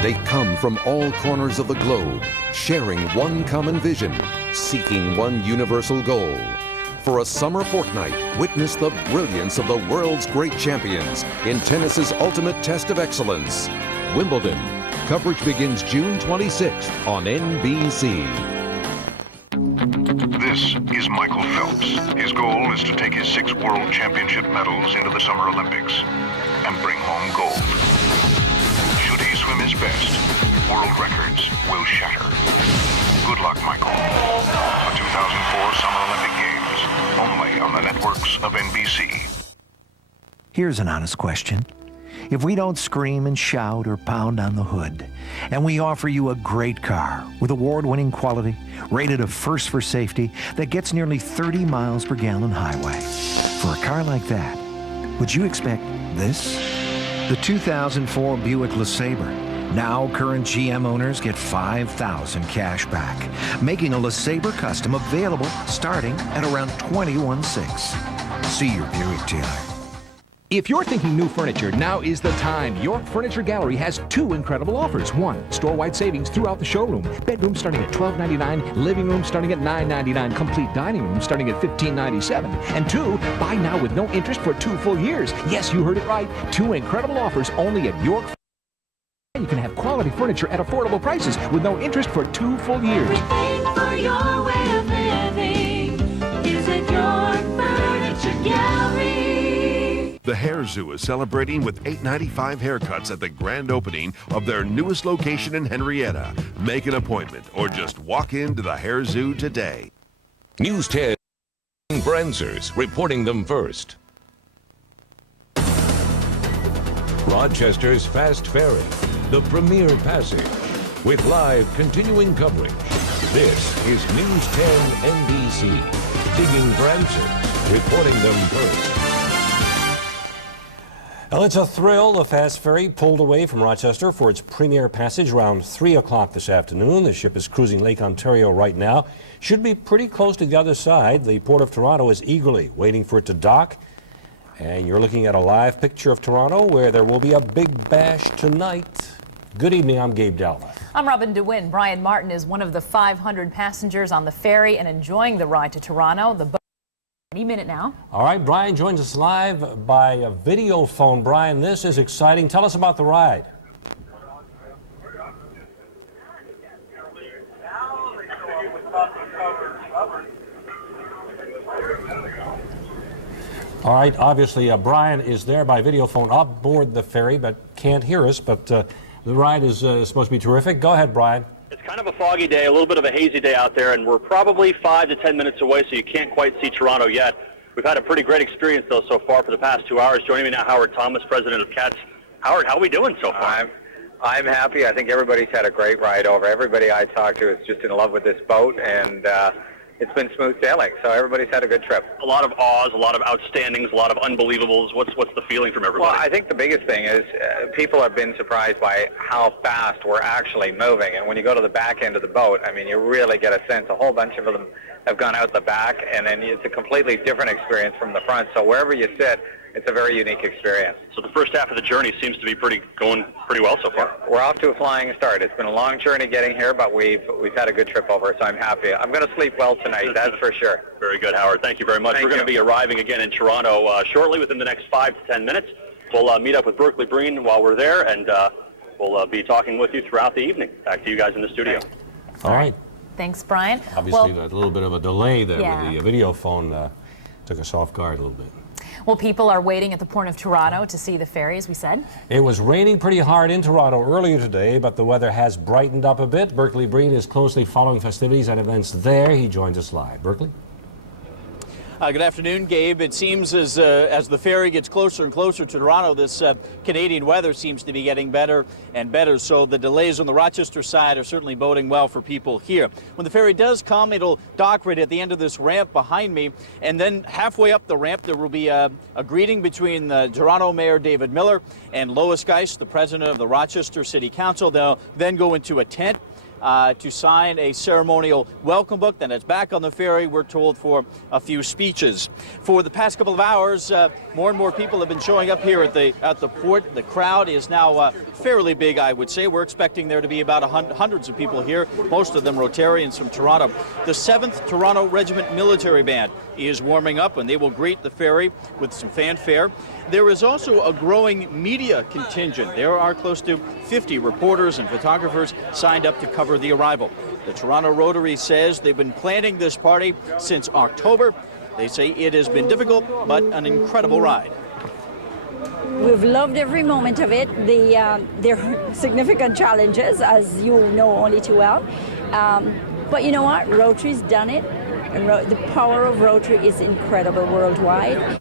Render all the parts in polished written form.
They come from all corners of the globe, sharing one common vision, seeking one universal goal. For a summer fortnight, witness the brilliance of the world's great champions in tennis's ultimate test of excellence. Wimbledon. Coverage begins June 26th on NBC. This is Michael Phelps. His goal is to take his 6 world championship medals into the Summer Olympics and bring home gold. Should he swim his best, world records will shatter. Good luck, Michael. The 2004 Summer Olympic Games, only on the networks of NBC. Here's an honest question. If we don't scream and shout or pound on the hood, and we offer you a great car with award-winning quality, rated a first for safety, that gets nearly 30 miles per gallon highway, for a car like that, would you expect this? The 2004 Buick LeSabre. Now current GM owners get $5,000 cash back, making a LeSabre Custom available starting at around $21,600. See your Buick dealer. If you're thinking new furniture, now is the time. York Furniture Gallery has 2 incredible offers. 1, store-wide savings throughout the showroom. Bedroom starting at $12.99, living room starting at $9.99, complete dining room starting at $15.97. And 2, buy now with no interest for 2 full years. Yes, you heard it right. 2 incredible offers only at York. You can have quality furniture at affordable prices with no interest for 2 full years. Everything for your way of living is at York Furniture Gallery. The Hair Zoo is celebrating with $8.95 haircuts at the grand opening of their newest location in Henrietta. Make an appointment or just walk into the Hair Zoo today. News 10 Bransers reporting them first. Rochester's Fast Ferry, the premier passage, with live continuing coverage. This is News 10 NBC. Digging Bransers reporting them first. Well, it's a thrill. The Fast Ferry pulled away from Rochester for its premier passage around 3 o'clock this afternoon. The ship is cruising Lake Ontario right now. Should be pretty close to the other side. The Port of Toronto is eagerly waiting for it to dock. And you're looking at a live picture of Toronto where there will be a big bash tonight. Good evening, I'm Gabe Delva. I'm Robin DeWin. Brian Martin is one of the 500 passengers on the ferry and enjoying the ride to Toronto. The boat any minute now. All right, Brian joins us live by a video phone. Brian, this is exciting. Tell us about the ride. All right, obviously Brian is there by video phone aboard the ferry, but can't hear us. But the ride is supposed to be terrific. Go ahead, Brian. It's kind of a foggy day, a little bit of a hazy day out there, and we're probably 5 to 10 minutes away, so you can't quite see Toronto yet. We've had a pretty great experience, though, so far for the past 2 hours. Joining me now, Howard Thomas, president of CATS. Howard, how are we doing so far? I'm happy. I think everybody's had a great ride over. Everybody I talked to is just in love with this boat, and it's been smooth sailing, so everybody's had a good trip. A lot of awes, a lot of outstandings, a lot of unbelievables. What's the feeling from everybody? Well, I think the biggest thing is people have been surprised by how fast we're actually moving. And when you go to the back end of the boat, I mean, you really get a sense. A whole bunch of them have gone out the back, and then it's a completely different experience from the front. So wherever you sit, it's a very unique experience. So the first half of the journey seems to be going pretty well so far. Yeah, we're off to a flying start. It's been a long journey getting here, but we've had a good trip over, so I'm happy. I'm going to sleep well tonight, that's for sure. Very good, Howard. Thank you very much. We're going to be arriving again in Toronto shortly, within the next 5 to 10 minutes. We'll meet up with Berkeley Breen while we're there, and we'll be talking with you throughout the evening. Back to you guys in the studio. All right. Thanks, Brian. Obviously, a little bit of a delay there with the video phone took us off guard a little bit. Well, people are waiting at the Port of Toronto to see the ferry, as we said. It was raining pretty hard in Toronto earlier today, but the weather has brightened up a bit. Berkeley Breen is closely following festivities and events there. He joins us live. Berkeley? Good afternoon, Gabe. It seems as the ferry gets closer and closer to Toronto, this Canadian weather seems to be getting better and better. So the delays on the Rochester side are certainly boding well for people here. When the ferry does come, it'll dock right at the end of this ramp behind me. And then halfway up the ramp, there will be a greeting between the Toronto Mayor David Miller and Lois Geist, the president of the Rochester City Council. They'll then go into a tent. to sign a ceremonial welcome book. Then it's back on the ferry, we're told, for a few speeches. For the past couple of hours, more and more people have been showing up here at the port. The crowd is now fairly big, I would say. We're expecting there to be about hundreds of people here, most of them Rotarians from Toronto. The 7th Toronto Regiment Military Band is warming up, and they will greet the ferry with some fanfare. There is also a growing media contingent. There are close to 50 reporters and photographers signed up to cover the arrival. The Toronto Rotary says they've been planning this party since October. They say it has been difficult, but an incredible ride. We've loved every moment of it. There are significant challenges, as you know only too well. But you know what? Rotary's done it. And the power of Rotary is incredible worldwide.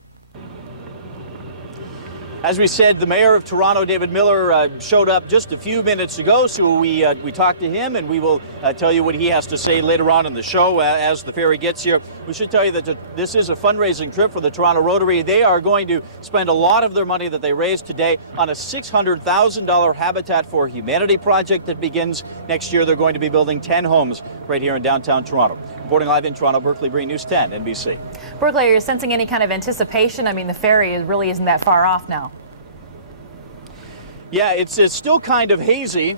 As we said, the mayor of Toronto, David Miller, showed up just a few minutes ago, so we talked to him, and we will tell you what he has to say later on in the show as the ferry gets here. We should tell you that this is a fundraising trip for the Toronto Rotary. They are going to spend a lot of their money that they raised today on a $600,000 Habitat for Humanity project that begins next year. They're going to be building 10 homes right here in downtown Toronto. Reporting live in Toronto, Berkeley Bree, News 10, NBC. Berkeley, are you sensing any kind of anticipation? I mean, the ferry really isn't that far off now. Yeah, it's still kind of hazy.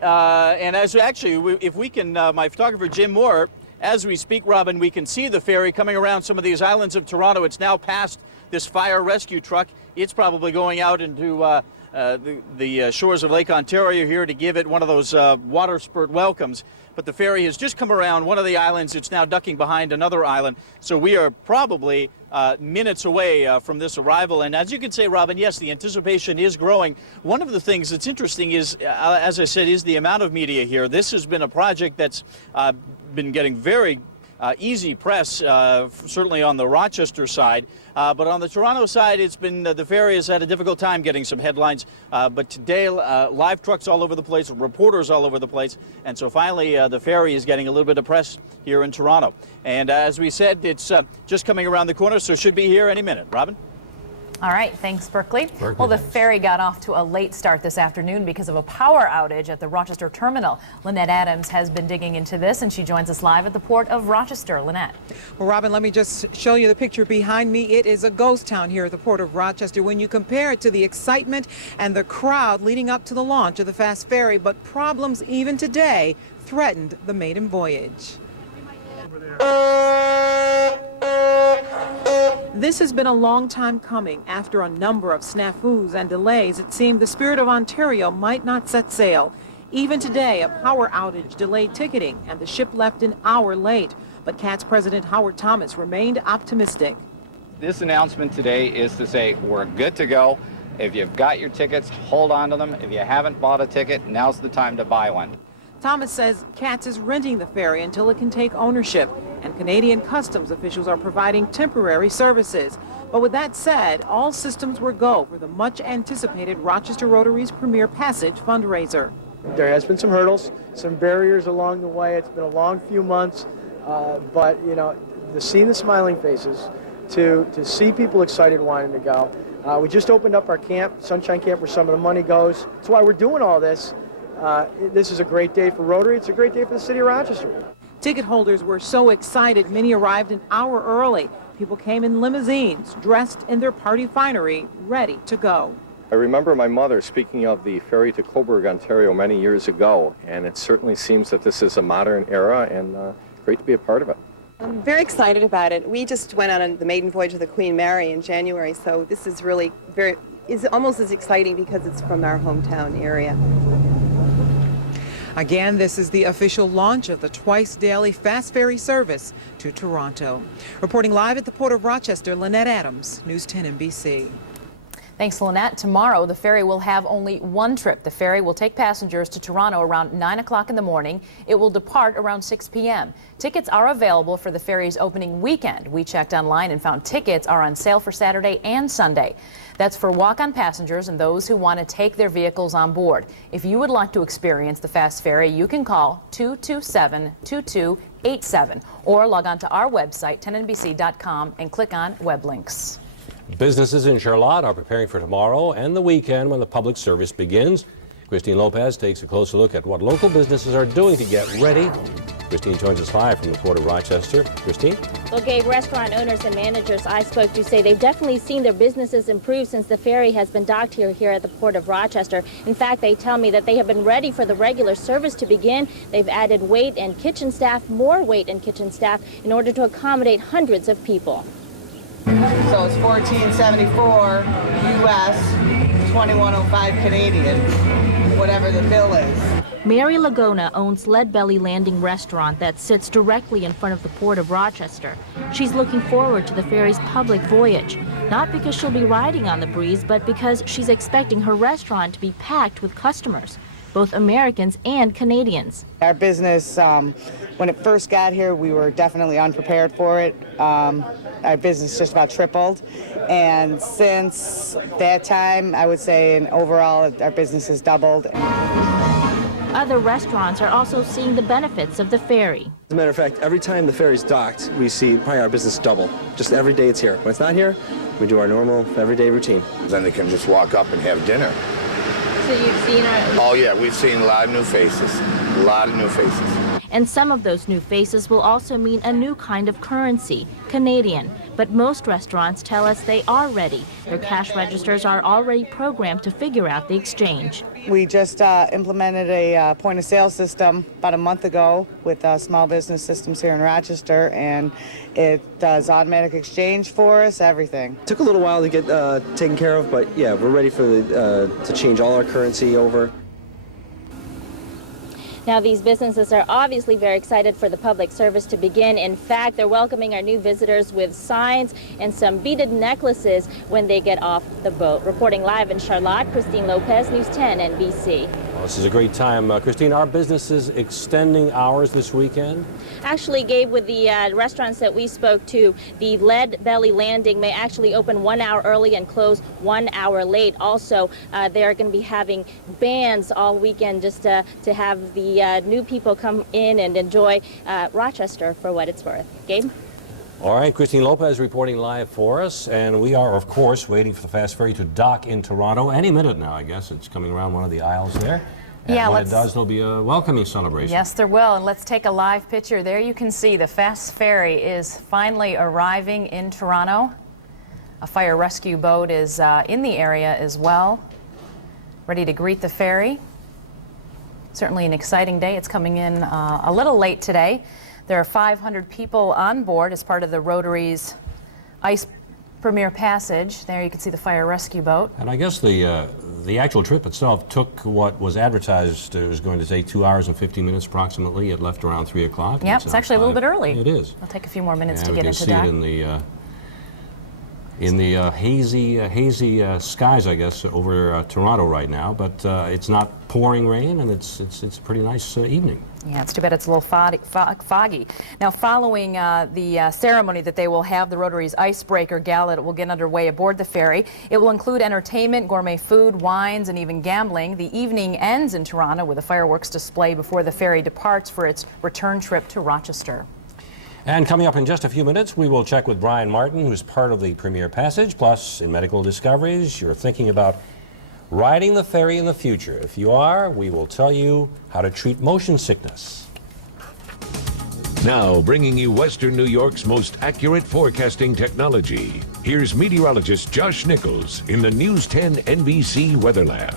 And as actually, if we can, my photographer Jim Moore, as we speak, Robin, we can see the ferry coming around some of these islands of Toronto. It's now past this fire rescue truck. It's probably going out into the shores of Lake Ontario here to give it one of those water spurt welcomes. But the ferry has just come around one of the islands. It's now ducking behind another island. So we are probably minutes away from this arrival. And as you can say, Robin, yes, the anticipation is growing. One of the things that's interesting is, as I said, is the amount of media here. This has been a project that's been getting very easy press, certainly on the Rochester side. But on the Toronto side, it's been the ferry has had a difficult time getting some headlines. But today, live trucks all over the place, reporters all over the place. And so finally, the ferry is getting a little bit of press here in Toronto. And as we said, it's just coming around the corner, so should be here any minute. Robin? All right, thanks, Berkeley. Well, the ferry got off to a late start this afternoon because of a power outage at the Rochester terminal. Lynette Adams has been digging into this, and she joins us live at the Port of Rochester. Lynette. Well, Robin, let me just show you the picture behind me. It is a ghost town here at the Port of Rochester when you compare it to the excitement and the crowd leading up to the launch of the fast ferry. But problems even today threatened the maiden voyage. This has been a long time coming. After a number of snafus and delays, it seemed the Spirit of Ontario might not set sail. Even today, a power outage delayed ticketing, and the ship left an hour late. But CATS President Howard Thomas remained optimistic. This announcement today is to say we're good to go. If you've got your tickets, hold on to them. If you haven't bought a ticket, now's the time to buy one. Thomas says CATS is renting the ferry until it can take ownership, and Canadian Customs officials are providing temporary services. But with that said, all systems were go for the much-anticipated Rochester Rotary's Premier Passage fundraiser. There has been some hurdles, some barriers along the way. It's been a long few months, but you know, to see the smiling faces, to see people excited wanting to go. We just opened up our camp, Sunshine Camp, where some of the money goes. That's why we're doing all this. This is a great day for Rotary. It's a great day for the city of Rochester. Ticket holders were so excited, many arrived an hour early. People came in limousines, dressed in their party finery, ready to go. I remember my mother speaking of the ferry to Cobourg, Ontario many years ago, and it certainly seems that this is a modern era, and great to be a part of it. I'm very excited about it. We just went on the maiden voyage of the Queen Mary in January, so this is really is almost as exciting because it's from our hometown area. Again, this is the official launch of the twice-daily fast ferry service to Toronto. Reporting live at the Port of Rochester, Lynette Adams, News 10 NBC. Thanks, Lynette. Tomorrow, the ferry will have only one trip. The ferry will take passengers to Toronto around 9 o'clock in the morning. It will depart around 6 p.m. Tickets are available for the ferry's opening weekend. We checked online and found tickets are on sale for Saturday and Sunday. That's for walk-on passengers and those who want to take their vehicles on board. If you would like to experience the fast ferry, you can call 227-2287 or log on to our website, 10nbc.com, and click on web links. Businesses in Charlotte are preparing for tomorrow and the weekend when the public service begins. Christine Lopez takes a closer look at what local businesses are doing to get ready. Christine joins us live from the Port of Rochester. Christine? Well, Gabe, restaurant owners and managers I spoke to say they've definitely seen their businesses improve since the ferry has been docked here at the Port of Rochester. In fact, they tell me that they have been ready for the regular service to begin. They've added wait and kitchen staff, more wait and kitchen staff, in order to accommodate hundreds of people. So it's $14.74 U.S., $21.05 Canadian, whatever the bill is. Mary Lagona owns Lead Belly Landing restaurant that sits directly in front of the Port of Rochester. She's looking forward to the ferry's public voyage, not because she'll be riding on the breeze, but because she's expecting her restaurant to be packed with customers, both Americans and Canadians. Our business, when it first got here, we were definitely unprepared for it. Our business just about tripled, and since that time, I would say, and overall, our business has doubled. Other restaurants are also seeing the benefits of the ferry. As a matter of fact, every time the ferry's docked, we see probably our business double. Just every day it's here. When it's not here, we do our normal everyday routine. Then they can just walk up and have dinner. So you've seen Oh yeah, we've seen a lot of new faces. A lot of new faces. And some of those new faces will also mean a new kind of currency, Canadian. But most restaurants tell us they are ready. Their cash registers are already programmed to figure out the exchange. We just implemented a point-of-sale system about a month ago with Small Business Systems here in Rochester, and it does automatic exchange for us, everything. It took a little while to get taken care of, but yeah, we're ready for to change all our currency over. Now, these businesses are obviously very excited for the public service to begin. In fact, they're welcoming our new visitors with signs and some beaded necklaces when they get off the boat. Reporting live in Charlotte, Christine Lopez, News 10 NBC. Well, this is a great time. Christine, are businesses extending hours this weekend? Actually, Gabe, with the restaurants that we spoke to, the Lead Belly Landing may actually open 1 hour early and close 1 hour late. Also, they're going to be having bands all weekend just to have the new people come in and enjoy Rochester for what it's worth. Gabe? All right, Christine Lopez reporting live for us, and we are, of course, waiting for the fast ferry to dock in Toronto any minute now. I guess it's coming around one of the aisles there. And yeah, when it does, there'll be a welcoming celebration. Yes, there will. And let's take a live picture. There you can see the fast ferry is finally arriving in Toronto. A fire rescue boat is in the area as well, ready to greet the ferry. Certainly an exciting day. It's coming in a little late today. There are 500 people on board as part of the Rotary's Ice Premier Passage. There you can see the fire rescue boat. And I guess the actual trip itself took what was advertised. It was going to take 2 hours and 15 minutes approximately. It left around 3 o'clock. Yep, it's actually a little bit early. It is. It'll take a few more minutes to we get can into see dock. it in the hazy skies, I guess, over Toronto right now. But it's not pouring rain, and it's a pretty nice evening. Yeah, it's too bad it's a little foggy. Now, following the ceremony that they will have, the Rotary's Icebreaker Gala that will get underway aboard the ferry. It will include entertainment, gourmet food, wines, and even gambling. The evening ends in Toronto with a fireworks display before the ferry departs for its return trip to Rochester. And coming up in just a few minutes, we will check with Brian Martin, who's part of the Premier Passage. Plus, in Medical Discoveries, you're thinking about riding the ferry in the future. If you are, we will tell you how to treat motion sickness. Now, bringing you Western New York's most accurate forecasting technology. Here's meteorologist Josh Nichols in the News 10 NBC Weather Lab.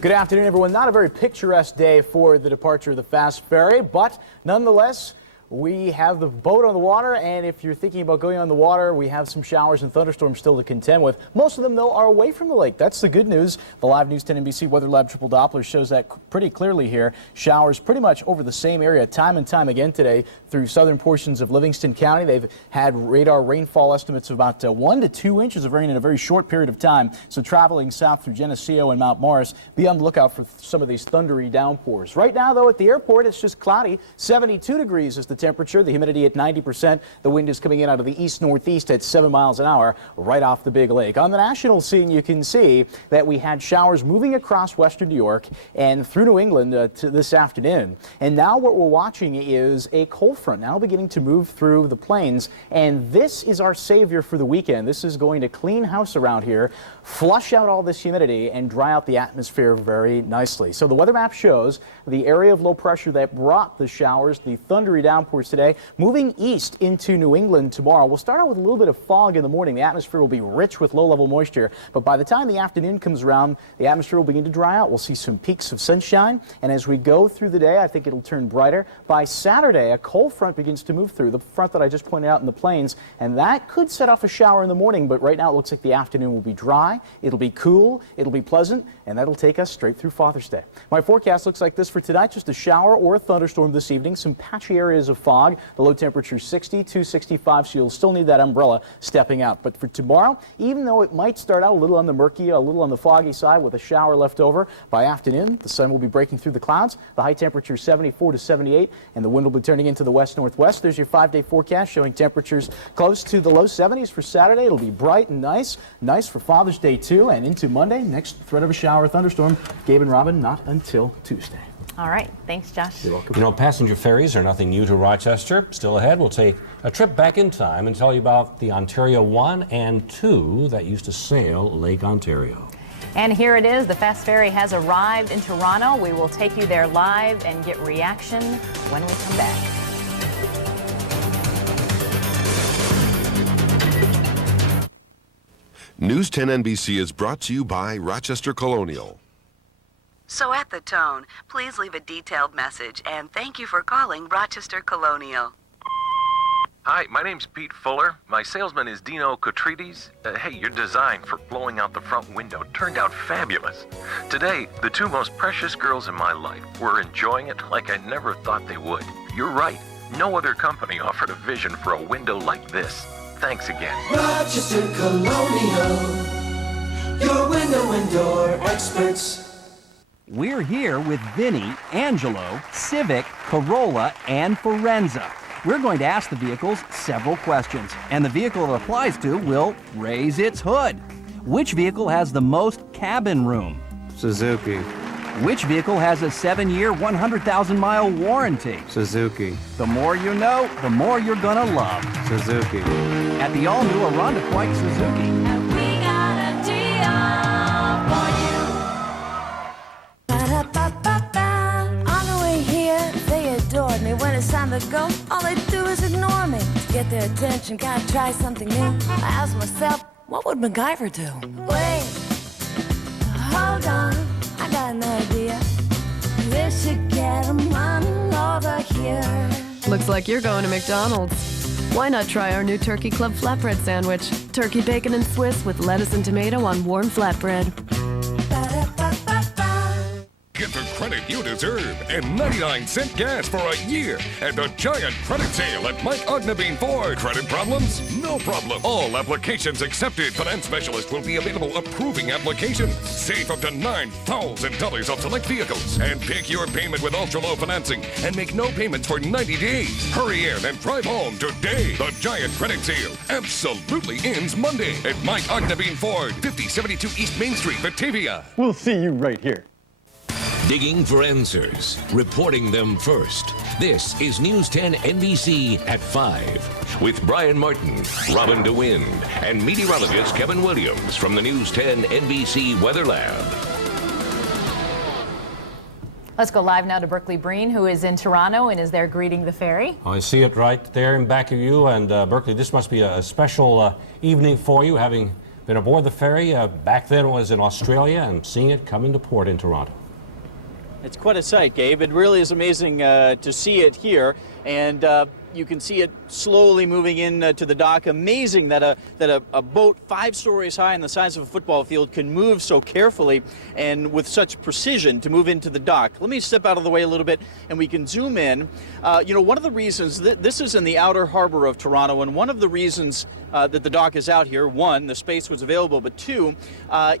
Good afternoon, everyone. Not a very picturesque day for the departure of the fast ferry, but nonetheless, we have the boat on the water, and if you're thinking about going on the water, we have some showers and thunderstorms still to contend with. Most of them, though, are away from the lake. That's the good news. The live News 10 NBC Weather Lab Triple Doppler shows that pretty clearly here. Showers pretty much over the same area time and time again today through southern portions of Livingston County. They've had radar rainfall estimates of about 1 to 2 inches of rain in a very short period of time. So traveling south through Geneseo and Mount Morris, be on the lookout for some of these thundery downpours. Right now, though, at the airport, it's just cloudy. 72 degrees is the temperature, the humidity at 90%. The wind is coming in out of the east-northeast at 7 miles an hour right off the big lake. On the national scene, you can see that we had showers moving across western New York and through New England to this afternoon. And now what we're watching is a cold front now beginning to move through the plains. And this is our savior for the weekend. This is going to clean house around here, flush out all this humidity, and dry out the atmosphere very nicely. So the weather map shows the area of low pressure that brought the showers, the thundery downpours today, moving east into New England tomorrow. We'll start out with a little bit of fog in the morning. The atmosphere will be rich with low-level moisture, but by the time the afternoon comes around, the atmosphere will begin to dry out. We'll see some peaks of sunshine, and as we go through the day, I think it'll turn brighter. By Saturday, a cold front begins to move through, the front that I just pointed out in the plains, and that could set off a shower in the morning, but right now it looks like the afternoon will be dry, it'll be cool, it'll be pleasant, and that'll take us straight through Father's Day. My forecast looks like this for tonight, just a shower or a thunderstorm this evening, some patchy areas of fog. The low temperature is 60 to 65, so you'll still need that umbrella stepping out. But for tomorrow, even though it might start out a little on the murky, a little on the foggy side with a shower left over, by afternoon, the sun will be breaking through the clouds. The high temperature is 74 to 78, and the wind will be turning into the west-northwest. There's your 5-day forecast showing temperatures close to the low 70s for Saturday. It'll be bright and nice for Father's Day too, and into Monday. Next threat of a shower or thunderstorm. Gabe and Robin, not until Tuesday. All right. Thanks, Josh. You're welcome. You know, passenger ferries are nothing new to Rochester. Still ahead, we'll take a trip back in time and tell you about the Ontario 1 and 2 that used to sail Lake Ontario. And here it is. The Fast Ferry has arrived in Toronto. We will take you there live and get reaction when we come back. News 10 NBC is brought to you by Rochester Colonial. So at the tone, please leave a detailed message and thank you for calling Rochester Colonial. Hi, my name's Pete Fuller. My salesman is Dino Cotrides. Hey, your design for blowing out the front window turned out fabulous. Today, the two most precious girls in my life were enjoying it like I never thought they would. You're right. No other company offered a vision for a window like this. Thanks again. Rochester Colonial, your window and door experts. We're here with Vinny, Angelo, Civic, Corolla, and Forenza. We're going to ask the vehicles several questions, and the vehicle it applies to will raise its hood. Which vehicle has the most cabin room? Suzuki. Which vehicle has a 7-year, 100,000-mile warranty? Suzuki. The more you know, the more you're gonna love. Suzuki. At the all-new Irondequoit Suzuki. And we got a deal for you. On the way here, they adored me. When it's time to go, all they do is ignore me. To get their attention, gotta try something new. I ask myself, what would MacGyver do? Wait, hold on, I got an idea. This should get them running over here. Looks like you're going to McDonald's. Why not try our new Turkey Club flatbread sandwich? Turkey, bacon, and Swiss with lettuce and tomato on warm flatbread. Get the credit you deserve and 99-cent gas for a year at the giant credit sale at Mike Ognabine Ford. Credit problems? No problem. All applications accepted. Finance specialist will be available approving applications. Save up to $9,000 off select vehicles and pick your payment with ultra-low financing and make no payments for 90 days. Hurry in and drive home today. The giant credit sale absolutely ends Monday at Mike Ognabine Ford, 5072 East Main Street, Batavia. We'll see you right here. Digging for answers, reporting them first. This is News 10 NBC at 5 with Brian Martin, Robin DeWind, and meteorologist Kevin Williams from the News 10 NBC Weather Lab. Let's go live now to Berkeley Breen, who is in Toronto and is there greeting the ferry. I see it right there in back of you. And Berkeley, this must be a special evening for you, having been aboard the ferry. Back then it was in Australia and seeing it come into port in Toronto. It's quite a sight, Gabe. It really is amazing to see it here, and you can see it slowly moving in to the dock. Amazing that a boat 5 stories high and the size of a football field can move so carefully and with such precision to move into the dock. Let me step out of the way a little bit and we can zoom in. You know, one of the reasons this is in the outer harbor of Toronto, and one of the reasons that the dock is out here. One, the space was available, but two,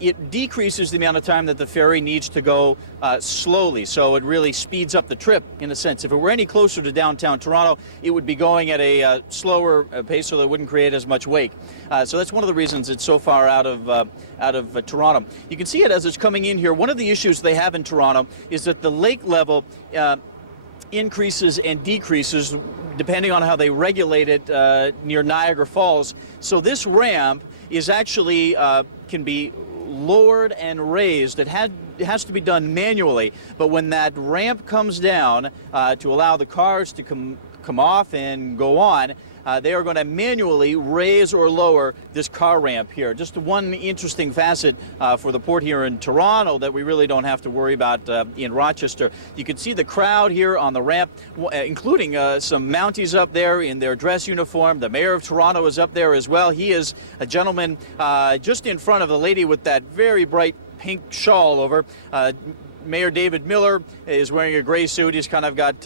it decreases the amount of time that the ferry needs to go slowly, so it really speeds up the trip in a sense. If it were any closer to downtown Toronto, it would be going at a slower pace, so that it wouldn't create as much wake. So that's one of the reasons it's so far out of Toronto. You can see it as it's coming in here. One of the issues they have in Toronto is that the lake level increases and decreases depending on how they regulate it near Niagara Falls. So this ramp is actually can be lowered and raised. It has to be done manually, but when that ramp comes down to allow the cars to come off and go on, they are going to manually raise or lower this car ramp here. Just one interesting facet for the port here in Toronto that we really don't have to worry about in Rochester. You can see the crowd here on the ramp, including some Mounties up there in their dress uniform. The mayor of Toronto is up there as well. He is a gentleman just in front of the lady with that very bright pink shawl over. Mayor David Miller is wearing a gray suit. He's kind of got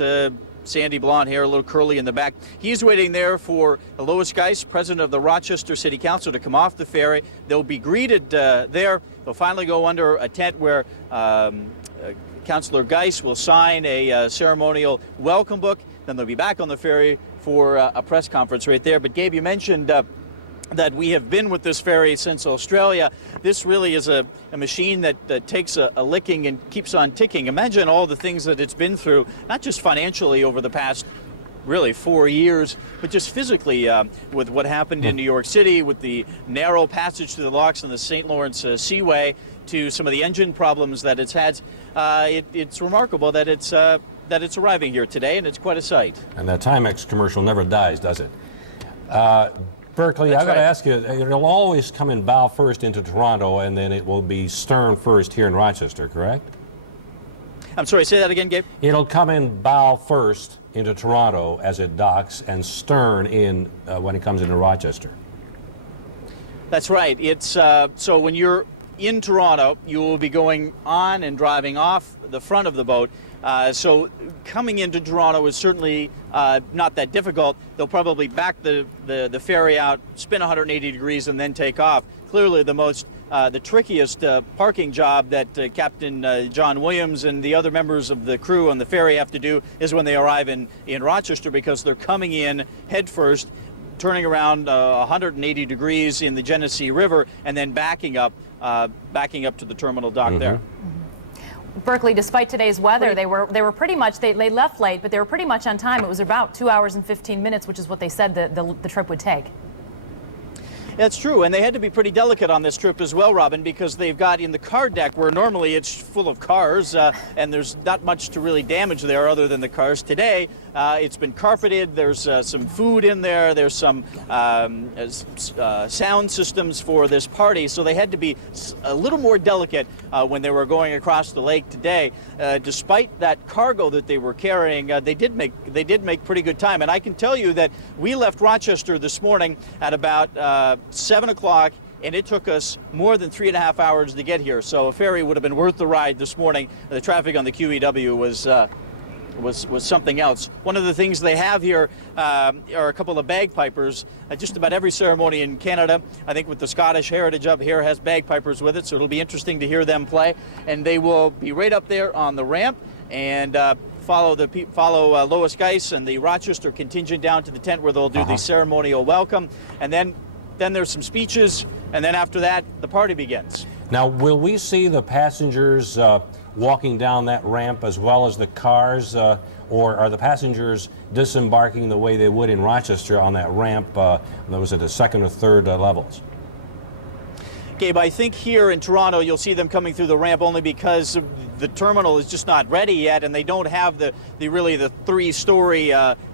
sandy blonde hair, a little curly in the back. He's waiting there for Lois Geis, president of the Rochester City Council, to come off the ferry. They'll be greeted there. They'll finally go under a tent where Councillor Geis will sign a ceremonial welcome book. Then they'll be back on the ferry for a press conference right there. But Gabe, you mentioned that we have been with this ferry since Australia. This really is a machine that takes a licking and keeps on ticking. Imagine all the things that it's been through, not just financially over the past really 4 years, but just physically with what happened in New York City, with the narrow passage to the locks on the St. Lawrence Seaway, to some of the engine problems that it's had. It's remarkable that it's arriving here today, and it's quite a sight. And that Timex commercial never dies, does it? Berkeley, I've got to ask you, it'll always come in bow first into Toronto, and then it will be stern first here in Rochester, correct? I'm sorry, say that again, Gabe? It'll come in bow first into Toronto as it docks, and stern in when it comes into Rochester. That's right. It's so when you're in Toronto, you will be going on and driving off the front of the boat. So coming into Toronto is certainly not that difficult. They'll probably back the ferry out, spin 180 degrees, and then take off. Clearly the trickiest parking job that Captain John Williams and the other members of the crew on the ferry have to do is when they arrive in Rochester, because they're coming in head first, turning around 180 degrees in the Genesee River, and then backing up to the terminal dock there. Berkeley, despite today's weather, they were pretty much, they left late, but they were pretty much on time. It was about 2 hours and 15 minutes, which is what they said the trip would take. That's true, and they had to be pretty delicate on this trip as well, Robin, because they've got in the car deck, where normally it's full of cars, and there's not much to really damage there other than the cars. Today, it's been carpeted, there's some food in there, there's some sound systems for this party, so they had to be a little more delicate when they were going across the lake today. Despite that cargo that they were carrying, they did make pretty good time, and I can tell you that we left Rochester this morning at about 7 o'clock, and it took us more than 3.5 hours to get here. So a ferry would have been worth the ride this morning. The traffic on the QEW was something else. One of the things they have here are a couple of bagpipers. Just about every ceremony in Canada, I think with the Scottish Heritage up here, has bagpipers with it, so it'll be interesting to hear them play. And they will be right up there on the ramp and follow Lois Geis and the Rochester contingent down to the tent where they'll do the ceremonial welcome. And then there's some speeches, and then after that, the party begins. Now, will we see the passengers walking down that ramp as well as the cars, or are the passengers disembarking the way they would in Rochester on that ramp, was it the second or third levels? Gabe, I think here in Toronto you'll see them coming through the ramp only because the terminal is just not ready yet, and they don't have the three-story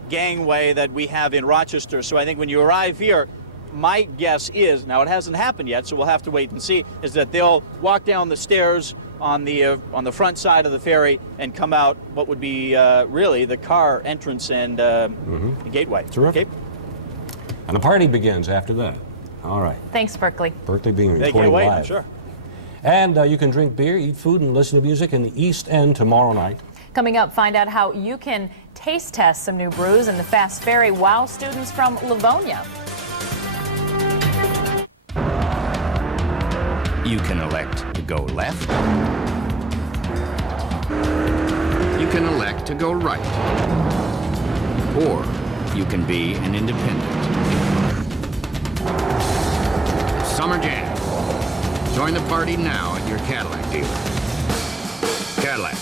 gangway that we have in Rochester. So I think when you arrive here, my guess is, now it hasn't happened yet, so we'll have to wait and see, is that they'll walk down the stairs on the front side of the ferry and come out what would be really the car entrance and gateway. Terrific. Okay. And the party begins after that. All right. Thanks, Berkeley. Berkeley being They reporting can't wait, live. I'm sure. And you can drink beer, eat food, and listen to music in the East End tomorrow night. Coming up, find out how you can taste test some new brews in the Fast Ferry. Wow students from Livonia. You can elect to go left. You can elect to go right. Or you can be an independent. Summer Jam. Join the party now at your Cadillac dealer. Cadillac.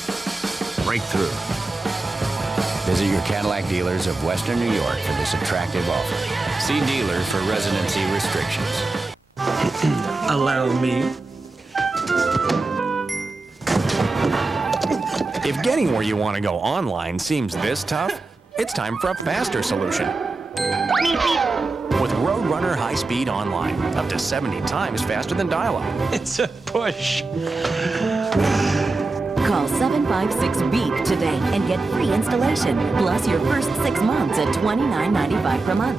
Breakthrough. Visit your Cadillac dealers of Western New York for this attractive offer. See dealer for residency restrictions. Allow me. If getting where you want to go online seems this tough, it's time for a faster solution. With Roadrunner High-Speed Online, up to 70 times faster than dial-up. It's a push. Call 756-BEEP today and get free installation, plus your first 6 months at $29.95 per month.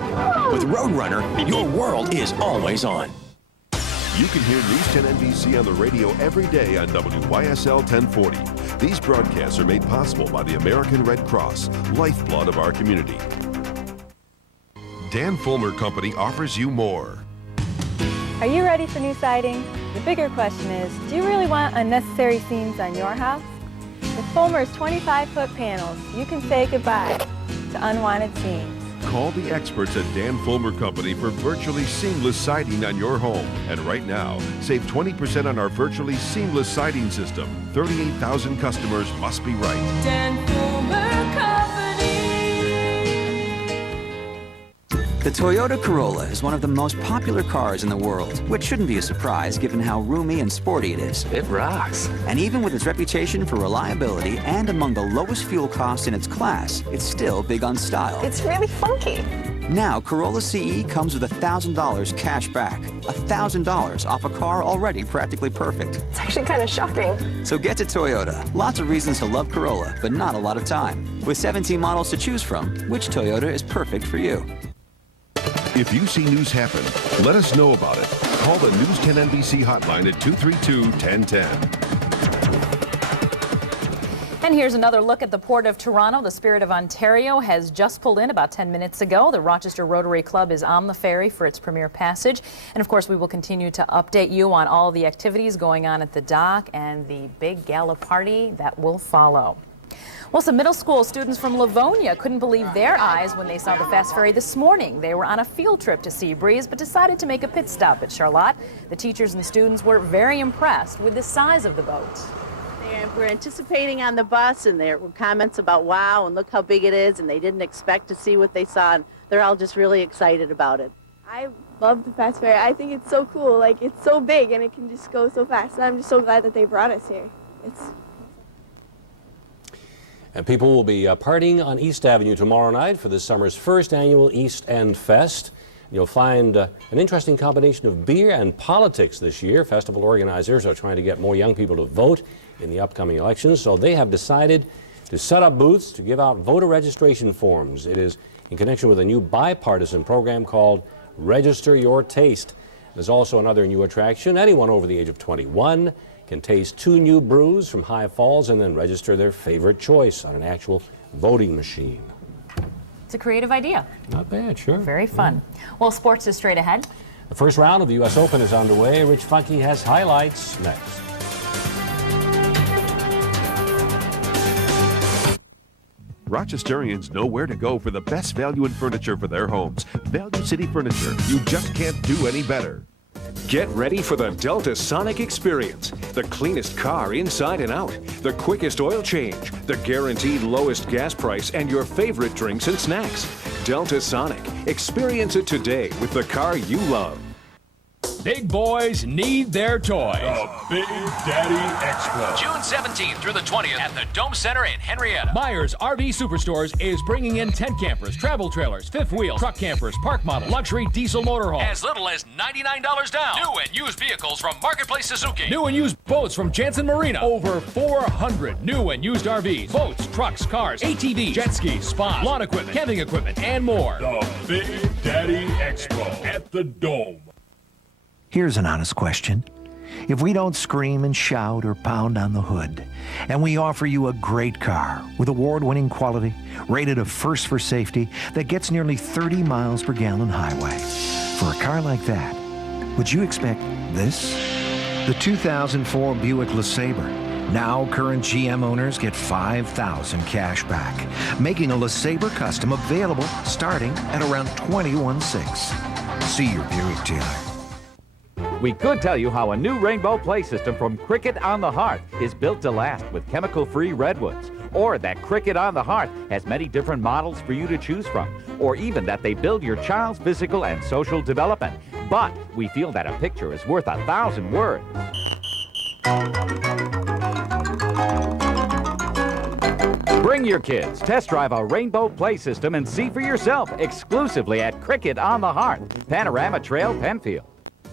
With Roadrunner, your world is always on. You can hear News 10 NBC on the radio every day on WYSL 1040. These broadcasts are made possible by the American Red Cross, lifeblood of our community. Dan Fulmer Company offers you more. Are you ready for new siding? The bigger question is, do you really want unnecessary seams on your house? With Fulmer's 25-foot panels, you can say goodbye to unwanted seams. Call the experts at Dan Fulmer Company for virtually seamless siding on your home. And right now, save 20% on our virtually seamless siding system. 38,000 customers must be right. Dan Fulmer Company. The Toyota Corolla is one of the most popular cars in the world, which shouldn't be a surprise given how roomy and sporty it is. It rocks. And even with its reputation for reliability and among the lowest fuel costs in its class, it's still big on style. It's really funky. Now, Corolla CE comes with $1,000 cash back. $1,000 off a car already practically perfect. It's actually kind of shocking. So get to Toyota. Lots of reasons to love Corolla, but not a lot of time. With 17 models to choose from, which Toyota is perfect for you? If you see news happen, let us know about it. Call the News 10 NBC hotline at 232-1010. And here's another look at the Port of Toronto. The Spirit of Ontario has just pulled in about 10 minutes ago. The Rochester Rotary Club is on the ferry for its premiere passage. And of course, we will continue to update you on all the activities going on at the dock and the big gala party that will follow. Well, some middle school students from Livonia couldn't believe their eyes when they saw the Fast Ferry this morning. They were on a field trip to Seabreeze, but decided to make a pit stop at Charlotte. The teachers and students were very impressed with the size of the boat. We're anticipating on the bus, and there were comments about, wow, and look how big it is, and they didn't expect to see what they saw, and they're all just really excited about it. I love the Fast Ferry. I think it's so cool. Like, it's so big, and it can just go so fast. And I'm just so glad that they brought us here. And people will be partying on East Avenue tomorrow night for this summer's first annual East End Fest. You'll find an interesting combination of beer and politics this year. Festival organizers are trying to get more young people to vote in the upcoming elections, so they have decided to set up booths to give out voter registration forms. It is in connection with a new bipartisan program called Register Your Taste. There's also another new attraction. Anyone over the age of 21 can taste 2 new brews from High Falls and then register their favorite choice on an actual voting machine. It's a creative idea. Not bad, sure. Very fun. Well, sports is straight ahead. The first round of the U.S. Open is underway. Rich Funky has highlights next. Rochesterians know where to go for the best value in furniture for their homes. Value City Furniture. You just can't do any better. Get ready for the Delta Sonic experience. The cleanest car inside and out, the quickest oil change, the guaranteed lowest gas price, and your favorite drinks and snacks. Delta Sonic. Experience it today with the car you love. Big boys need their toys. The Big Daddy Expo. June 17th through the 20th at the Dome Center in Henrietta. Myers RV Superstores is bringing in tent campers, travel trailers, fifth wheels, truck campers, park model, luxury diesel motorhomes. As little as $99 down. New and used vehicles from Marketplace Suzuki. New and used boats from Jansen Marina. Over 400 new and used RVs, boats, trucks, cars, ATVs, jet skis, spas, lawn equipment, camping equipment, and more. The Big Daddy Expo at the Dome. Here's an honest question. If we don't scream and shout or pound on the hood, and we offer you a great car with award-winning quality, rated a first for safety, that gets nearly 30 miles per gallon highway, for a car like that, would you expect this? The 2004 Buick LeSabre. Now current GM owners get $5,000 cash back, making a LeSabre Custom available starting at around $21,600. See your Buick dealer. We could tell you how a new rainbow play system from Cricket on the Hearth is built to last with chemical-free redwoods, or that Cricket on the Hearth has many different models for you to choose from, or even that they build your child's physical and social development. But we feel that a picture is worth 1,000 words. Bring your kids, test drive a rainbow play system, and see for yourself exclusively at Cricket on the Hearth, Panorama Trail, Penfield.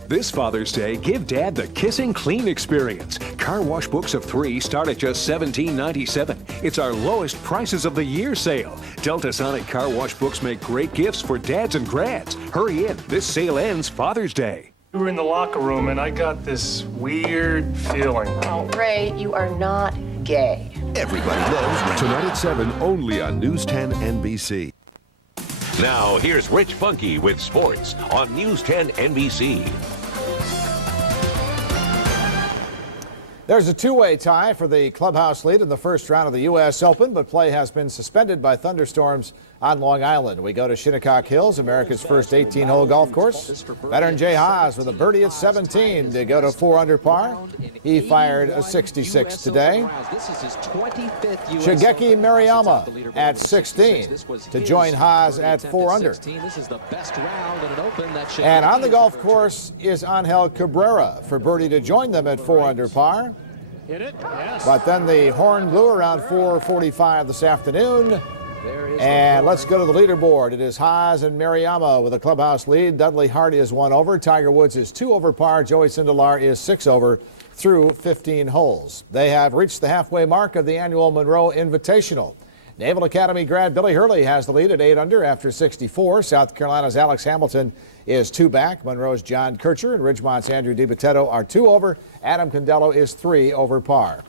This Father's Day, give Dad the Kissing Clean experience. Car wash books of 3 start at just $17.97. It's our lowest prices of the year sale. Delta Sonic car wash books make great gifts for dads and grads. Hurry in. This sale ends Father's Day. We were in the locker room and I got this weird feeling. Oh, Ray, you are not gay. Everybody loves Rain. Tonight at 7, only on News 10 NBC. Now, here's Rich Funky with sports on News 10 NBC. There's a two-way tie for the clubhouse lead in the first round of the U.S. Open, but play has been suspended by thunderstorms on Long Island. We go to Shinnecock Hills, America's first 18-hole golf course. Veteran Jay Haas with a birdie at 17 to go to 4 under par. He fired a 66 today. Shigeki Maruyama at 16 to join Haas at 4 under. And on the golf course is Angel Cabrera for birdie to join them at 4 under par. But then the horn blew around 4:45 this afternoon. And let's go to the leaderboard. It is Haas and Maruyama with a clubhouse lead. Dudley Hardy is 1 over. Tiger Woods is 2 over par. Joey Sindelar is 6 over through 15 holes. They have reached the halfway mark of the annual Monroe Invitational. Naval Academy grad Billy Hurley has the lead at 8 under after 64. South Carolina's Alex Hamilton is 2 back. Monroe's John Kircher and Ridgemont's Andrew DiBattista are 2 over. Adam Condello is 3 over par.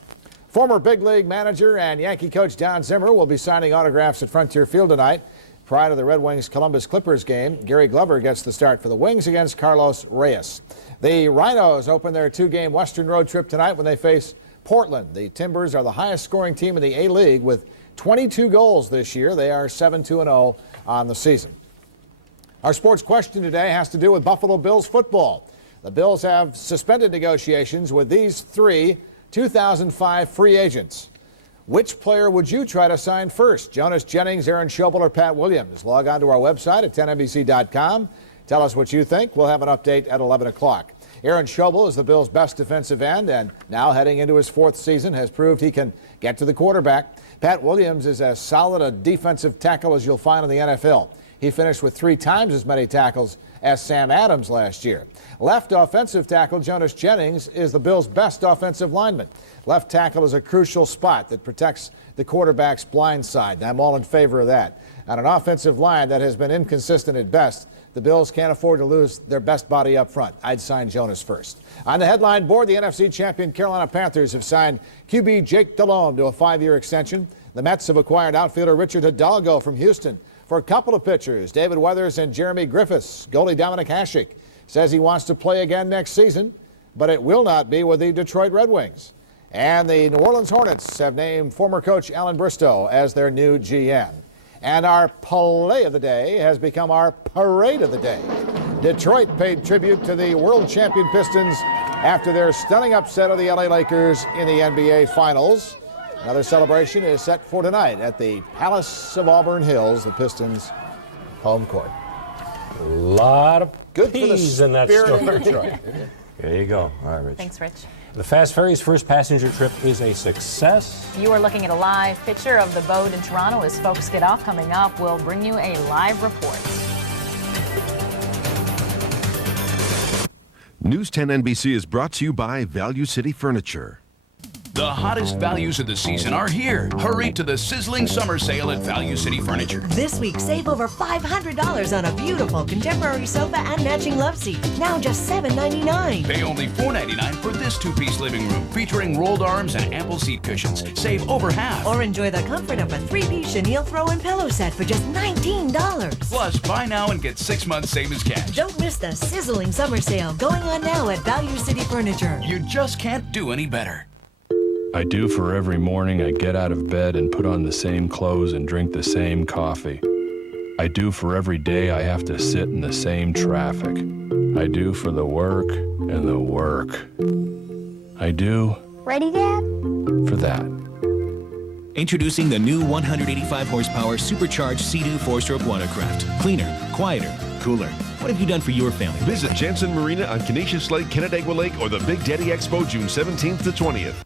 Former big league manager and Yankee coach Don Zimmer will be signing autographs at Frontier Field tonight. Prior to the Red Wings Columbus Clippers game, Gary Glover gets the start for the Wings against Carlos Reyes. The Rhinos open their 2-game Western road trip tonight when they face Portland. The Timbers are the highest scoring team in the A-League with 22 goals this year. They are 7-2-0 on the season. Our sports question today has to do with Buffalo Bills football. The Bills have suspended negotiations with these 3 2005 free agents. Which player would you try to sign first? Jonas Jennings, Aaron Schobel, or Pat Williams? Log on to our website at 10NBC.com. Tell us what you think. We'll have an update at 11 o'clock. Aaron Schobel is the Bills' best defensive end and now heading into his 4th season has proved he can get to the quarterback. Pat Williams is as solid a defensive tackle as you'll find in the NFL. He finished with 3 times as many tackles as Sam Adams last year. Left offensive tackle Jonas Jennings is the Bills' best offensive lineman. Left tackle is a crucial spot that protects the quarterback's blind side, and I'm all in favor of that. On an offensive line that has been inconsistent at best, the Bills can't afford to lose their best body up front. I'd sign Jonas first. On the headline board, the NFC champion Carolina Panthers have signed QB Jake Delhomme to a 5-year extension. The Mets have acquired outfielder Richard Hidalgo from Houston for a couple of pitchers, David Weathers and Jeremy Griffiths. Goalie Dominic Hasek says he wants to play again next season, but it will not be with the Detroit Red Wings. And the New Orleans Hornets have named former coach Alan Bristow as their new GM. And our play of the day has become our parade of the day. Detroit paid tribute to the world champion Pistons after their stunning upset of the LA Lakers in the NBA Finals. Another celebration is set for tonight at the Palace of Auburn Hills, the Pistons' home court. A lot of good peas in that story. Detroit. There you go. All right, Rich. Thanks, Rich. The Fast Ferry's first passenger trip is a success. You are looking at a live picture of the boat in Toronto as folks get off. Coming up, we'll bring you a live report. News 10 NBC is brought to you by Value City Furniture. The hottest values of the season are here. Hurry to the sizzling summer sale at Value City Furniture. This week, save over $500 on a beautiful contemporary sofa and matching love seat. Now just $7.99. Pay only $4.99 for this two-piece living room featuring rolled arms and ample seat cushions. Save over half. Or enjoy the comfort of a three-piece chenille throw and pillow set for just $19. Plus, buy now and get 6 months same as cash. Don't miss the sizzling summer sale going on now at Value City Furniture. You just can't do any better. I do for every morning I get out of bed and put on the same clothes and drink the same coffee. I do for every day I have to sit in the same traffic. I do for the work and the work. I do... Ready, Dad? For that. Introducing the new 185 horsepower supercharged Sea-Doo 4-stroke watercraft. Cleaner, quieter, cooler. What have you done for your family? Visit Jansen Marina on Canisius Lake, Canandaigua Lake, or the Big Daddy Expo June 17th to 20th.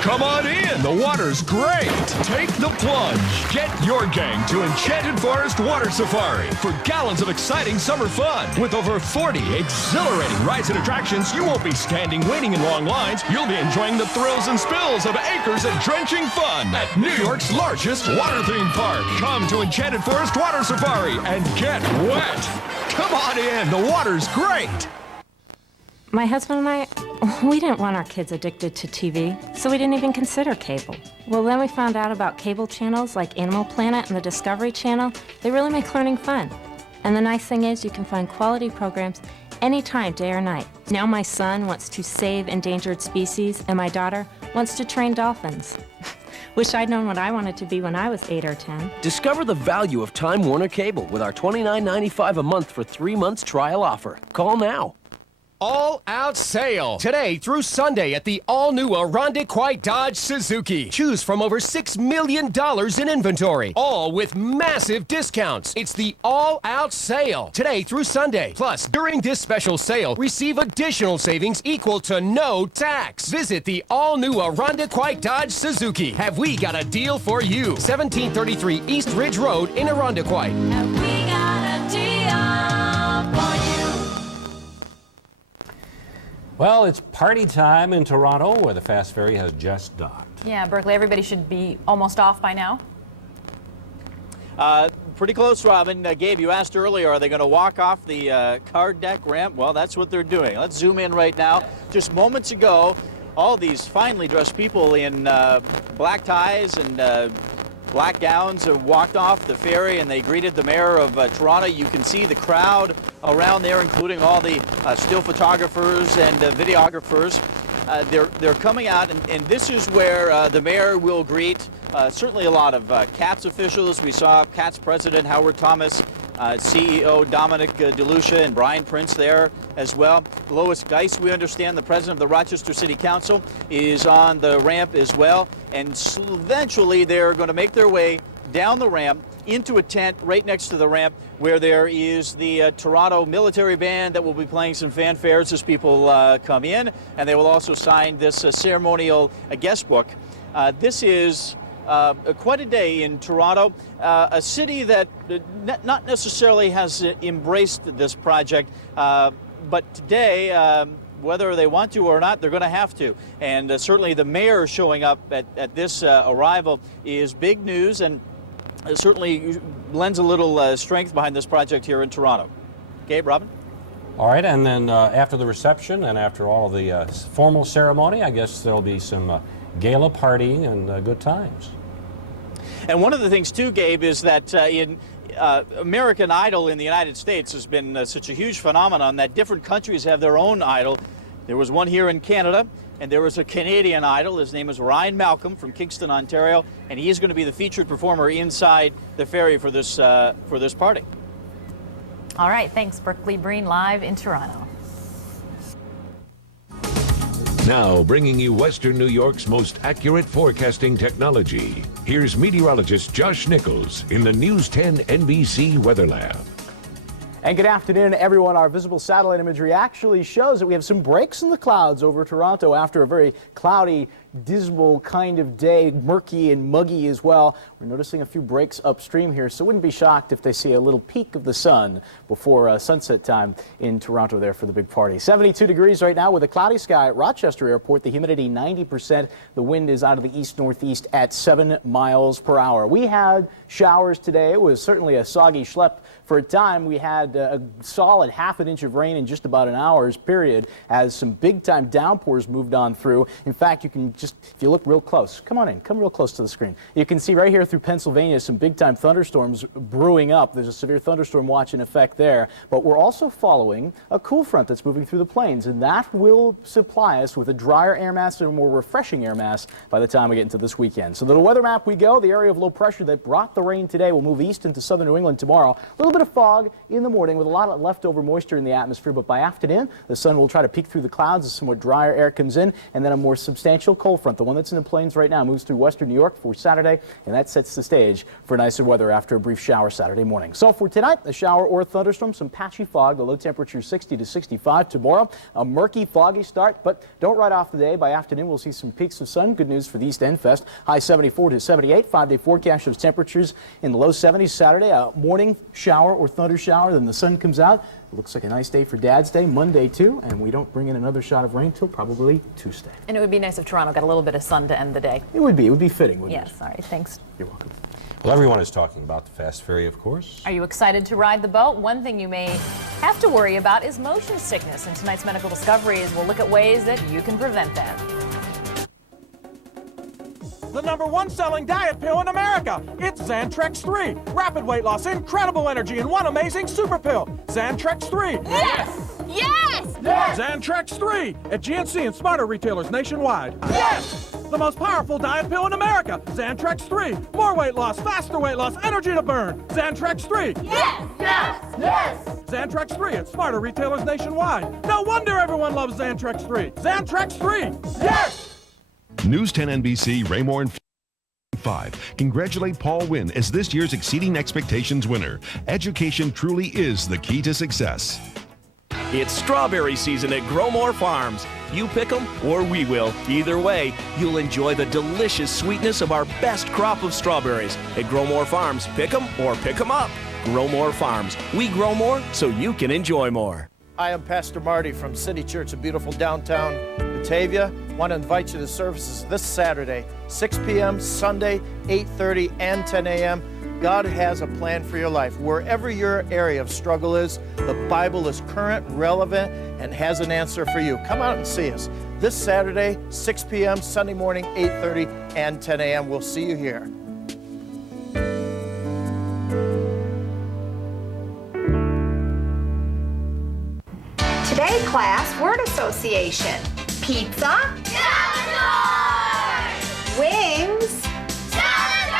Come on in, the water's great. Take the plunge. Get your gang to Enchanted Forest Water Safari for gallons of exciting summer fun. With over 40 exhilarating rides and attractions, you won't be standing waiting in long lines. You'll be enjoying the thrills and spills of acres of drenching fun at New York's largest water theme park. Come to Enchanted Forest Water Safari and get wet. Come on in, the water's great. My husband and I, we didn't want our kids addicted to TV, so we didn't even consider cable. Well, then we found out about cable channels like Animal Planet and the Discovery Channel. They really make learning fun. And the nice thing is you can find quality programs anytime, day or night. Now my son wants to save endangered species, and my daughter wants to train dolphins. Wish I'd known what I wanted to be when I was 8 or 10. Discover the value of Time Warner Cable with our $29.95 a month for 3 months trial offer. Call now. All-out sale today through Sunday at the all-new Irondequoit Dodge Suzuki. Choose from over $6 million in inventory, all with massive discounts. It's the all-out sale today through Sunday. Plus, during this special sale, receive additional savings equal to no tax. Visit the all-new Irondequoit Dodge Suzuki. Have we got a deal for you? 1733 East Ridge Road in Irondequoit. Have we got a deal for you? Well, it's party time in Toronto, where the Fast Ferry has just docked. Yeah, Berkeley, everybody should be almost off by now. Pretty close, Robin. Gabe, you asked earlier, are they going to walk off the card deck ramp? Well, that's what they're doing. Let's zoom in right now. Just moments ago, all these finely dressed people in black ties and black gowns have walked off the ferry, and they greeted the mayor of Toronto. You can see the crowd around there, including all the still photographers and videographers. They're coming out, and this is where the mayor will greet certainly a lot of CATS officials. We saw CATS President Howard Thomas, CEO Dominic DeLucia, and Brian Prince there as well. Lois Geis, we understand, the president of the Rochester City Council, is on the ramp as well. And eventually they're going to make their way down the ramp into a tent right next to the ramp where there is the Toronto military band that will be playing some fanfares as people come in. And they will also sign this ceremonial guest book. This is quite a day in Toronto, a city that not necessarily has embraced this project, but today, whether they want to or not, they're going to have to. And certainly the mayor showing up at this arrival is big news, and certainly lends a little strength behind this project here in Toronto. Gabe, Robin? All right, and then after the reception and after all the formal ceremony, I guess there'll be some gala partying and good times. And one of the things, too, Gabe, is that in American Idol in the United States has been such a huge phenomenon that different countries have their own idol. There was one here in Canada, and there was a Canadian Idol. His name is Ryan Malcolm from Kingston, Ontario, and he is going to be the featured performer inside the ferry for this party. All right, thanks, Berkeley Breen, live in Toronto. Now, bringing you Western New York's most accurate forecasting technology. Here's meteorologist Josh Nichols in the News 10 NBC Weather Lab. And good afternoon, everyone. Our visible satellite imagery actually shows that we have some breaks in the clouds over Toronto after a very cloudy, dismal kind of day, murky and muggy as well. We're noticing a few breaks upstream here, so wouldn't be shocked if they see a little peek of the sun before sunset time in Toronto there for the big party. 72 degrees right now with a cloudy sky at Rochester Airport. The humidity 90%. The wind is out of the east-northeast at 7 miles per hour. We had showers today. It was certainly a soggy schlep for a time. We had a solid ½ inch of rain in just about an hour's period as some big-time downpours moved on through. In fact, you can just, if you look real close, come on in, come real close to the screen. You can see right here through Pennsylvania some big-time thunderstorms brewing up. There's a severe thunderstorm watch in effect there. But we're also following a cool front that's moving through the plains, and that will supply us with a drier air mass and a more refreshing air mass by the time we get into this weekend. So the weather map we go. The area of low pressure that brought the rain today will move east into southern New England tomorrow. A little bit of fog in the morning with a lot of leftover moisture in the atmosphere, but by afternoon the sun will try to peek through the clouds as somewhat drier air comes in, and then a more substantial cold front, the one that's in the plains right now, moves through western New York for Saturday, and that sets the stage for nicer weather after a brief shower Saturday morning. So for tonight, a shower or a thunderstorm, some patchy fog, the low temperature 60 to 65. Tomorrow, a murky, foggy start, but don't write off the day. By afternoon, we'll see some peaks of sun. Good news for the East End Fest. High 74 to 78. 5-day forecast shows temperatures in the low 70s Saturday. A morning shower or thunder shower, then the sun comes out. It looks like a nice day for Dad's Day, Monday too, and we don't bring in another shot of rain till probably Tuesday. And it would be nice if Toronto got a little bit of sun to end the day. It would be fitting, wouldn't it? Yes, all right, thanks. You're welcome. Well, everyone is talking about the Fast Ferry, of course. Are you excited to ride the boat? One thing you may have to worry about is motion sickness. In tonight's Medical Discoveries, we'll look at ways that you can prevent that. The #1 selling diet pill in America. It's Xantrex 3. Rapid weight loss, incredible energy, and one amazing super pill. Xantrex 3. Yes! Yes! Yes! Xantrex 3 at GNC and smarter retailers nationwide. Yes! The most powerful diet pill in America. Xantrex 3. More weight loss, faster weight loss, energy to burn. Xantrex 3. Yes! Yes! Yes! Xantrex 3 at smarter retailers nationwide. No wonder everyone loves Xantrex 3. Xantrex 3. Yes! News 10 NBC, Raymore and 5 congratulate Paul Wynn as this year's Exceeding Expectations winner. Education truly is the key to success. It's strawberry season at Growmore Farms. You pick them or we will. Either way, you'll enjoy the delicious sweetness of our best crop of strawberries. At Growmore Farms, pick them or pick them up. Growmore Farms. We grow more so you can enjoy more. I am Pastor Marty from City Church of beautiful downtown Batavia. Want to invite you to services this Saturday, 6 p.m., Sunday, 8:30 and 10 a.m. God has a plan for your life. Wherever your area of struggle is, the Bible is current, relevant, and has an answer for you. Come out and see us. This Saturday, 6 p.m., Sunday morning, 8:30 and 10 a.m. We'll see you here. Today, class, word association. Pizza. Salad. Wings. Salad.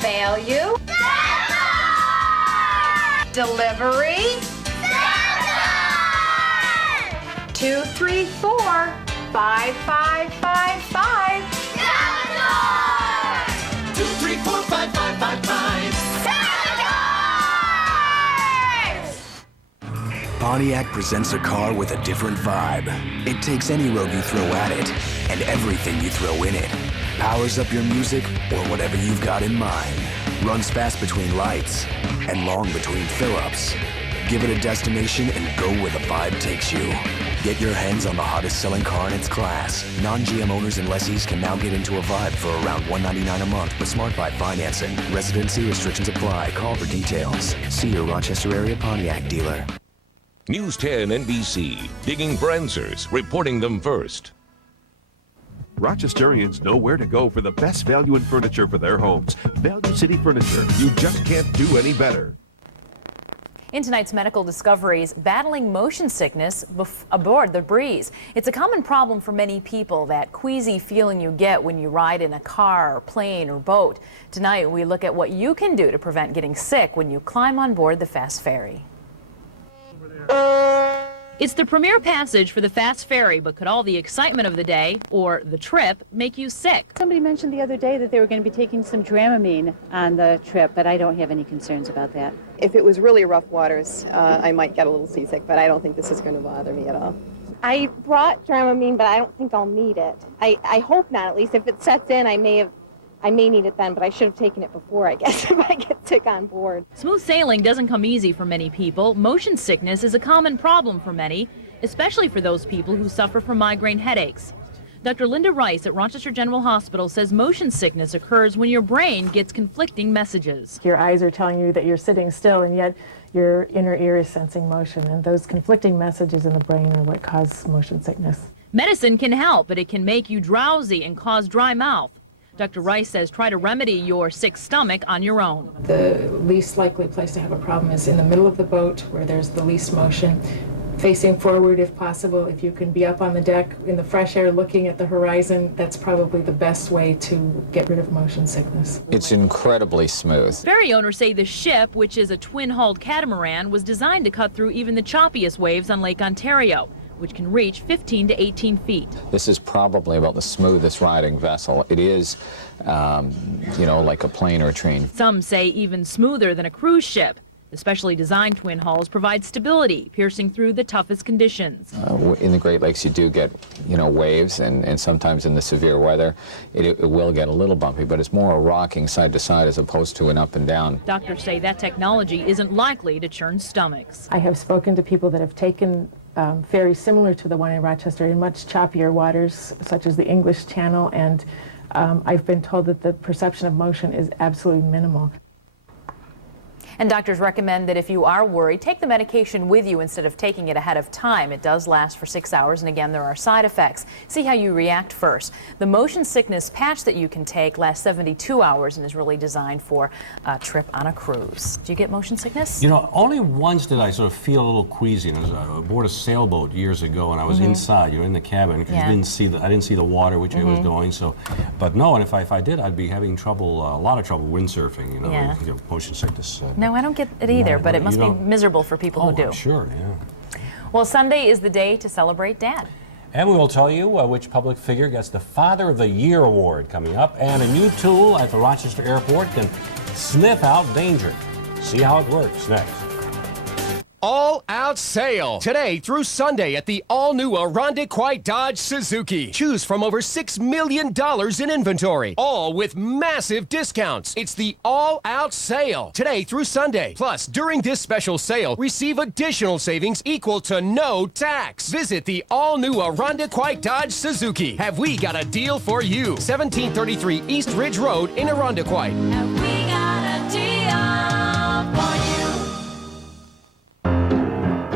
Value. Salad. Delivery. Salad. 2, 3, 4, 5, 5, 5, 5. Salad. 2, 3, 4, 5, 5, 5, 5. Pontiac presents a car with a different vibe. It takes any road you throw at it, and everything you throw in it. Powers up your music or whatever you've got in mind. Runs fast between lights and long between fill-ups. Give it a destination and go where the vibe takes you. Get your hands on the hottest selling car in its class. Non-GM owners and lessees can now get into a vibe for around $199 a month with Smart Buy financing. Residency restrictions apply. Call for details. See your Rochester area Pontiac dealer. News 10 NBC, digging for answers, reporting them first. Rochesterians know where to go for the best value in furniture for their homes. Value City Furniture. You just can't do any better. In tonight's Medical Discoveries, battling motion sickness aboard the Breeze. It's a common problem for many people, that queasy feeling you get when you ride in a car, or plane, or boat. Tonight, we look at what you can do to prevent getting sick when you climb on board the Fast Ferry. It's the premier passage for the fast ferry, but could all the excitement of the day, or the trip, make you sick? Somebody mentioned the other day that they were going to be taking some Dramamine on the trip, but I don't have any concerns about that. If it was really rough waters, I might get a little seasick, but I don't think this is going to bother me at all. I brought Dramamine, but I don't think I'll need it. I hope not, at least. If it sets in, I may need it then, but I should have taken it before, I guess, if I get sick on board. Smooth sailing doesn't come easy for many people. Motion sickness is a common problem for many, especially for those people who suffer from migraine headaches. Dr. Linda Rice at Rochester General Hospital says motion sickness occurs when your brain gets conflicting messages. Your eyes are telling you that you're sitting still, and yet your inner ear is sensing motion, and those conflicting messages in the brain are what cause motion sickness. Medicine can help, but it can make you drowsy and cause dry mouth. Dr. Rice says try to remedy your sick stomach on your own. The least likely place to have a problem is in the middle of the boat where there's the least motion. Facing forward if possible. If you can be up on the deck in the fresh air looking at the horizon, that's probably the best way to get rid of motion sickness. It's incredibly smooth. Ferry owners say the ship, which is a twin-hulled catamaran, was designed to cut through even the choppiest waves on Lake Ontario, which can reach 15 to 18 feet. This is probably about the smoothest riding vessel. It is, you know, like a plane or a train. Some say even smoother than a cruise ship. The specially designed twin hulls provide stability, piercing through the toughest conditions. In the Great Lakes, you do get, you know, waves, and sometimes in the severe weather, it will get a little bumpy, but it's more a rocking side to side as opposed to an up and down. Doctors say that technology isn't likely to churn stomachs. I have spoken to people that have taken ferries similar to the one in Rochester in much choppier waters, such as the English Channel, and I've been told that the perception of motion is absolutely minimal. And doctors recommend that if you are worried, take the medication with you instead of taking it ahead of time. It does last for 6 hours, and again, there are side effects. See how you react first. The motion sickness patch that you can take lasts 72 hours and is really designed for a trip on a cruise. Do you get motion sickness? You know, only once did I sort of feel a little queasy. I was aboard a sailboat years ago, and I was inside, you know, in the cabin, because I didn't see the water which way it was going. So, but no, and if I did, I'd be having trouble, a lot of trouble windsurfing. You know, motion sickness. No, I don't get it either, but it must be miserable for people who do. I'm sure, yeah. Well, Sunday is the day to celebrate Dad. And we will tell you which public figure gets the Father of the Year award coming up, and a new tool at the Rochester Airport can sniff out danger. See how it works next. All out sale today through Sunday at the all-new WHEC Dodge Suzuki. Choose from over $6 million in inventory, all with massive discounts. It's the all-out sale today through Sunday. Plus, during this special sale, receive additional savings equal to no tax. Visit the all-new WHEC Dodge Suzuki. Have we got a deal for you? 1733 East Ridge Road in Irondequoit. Have we got a deal for you?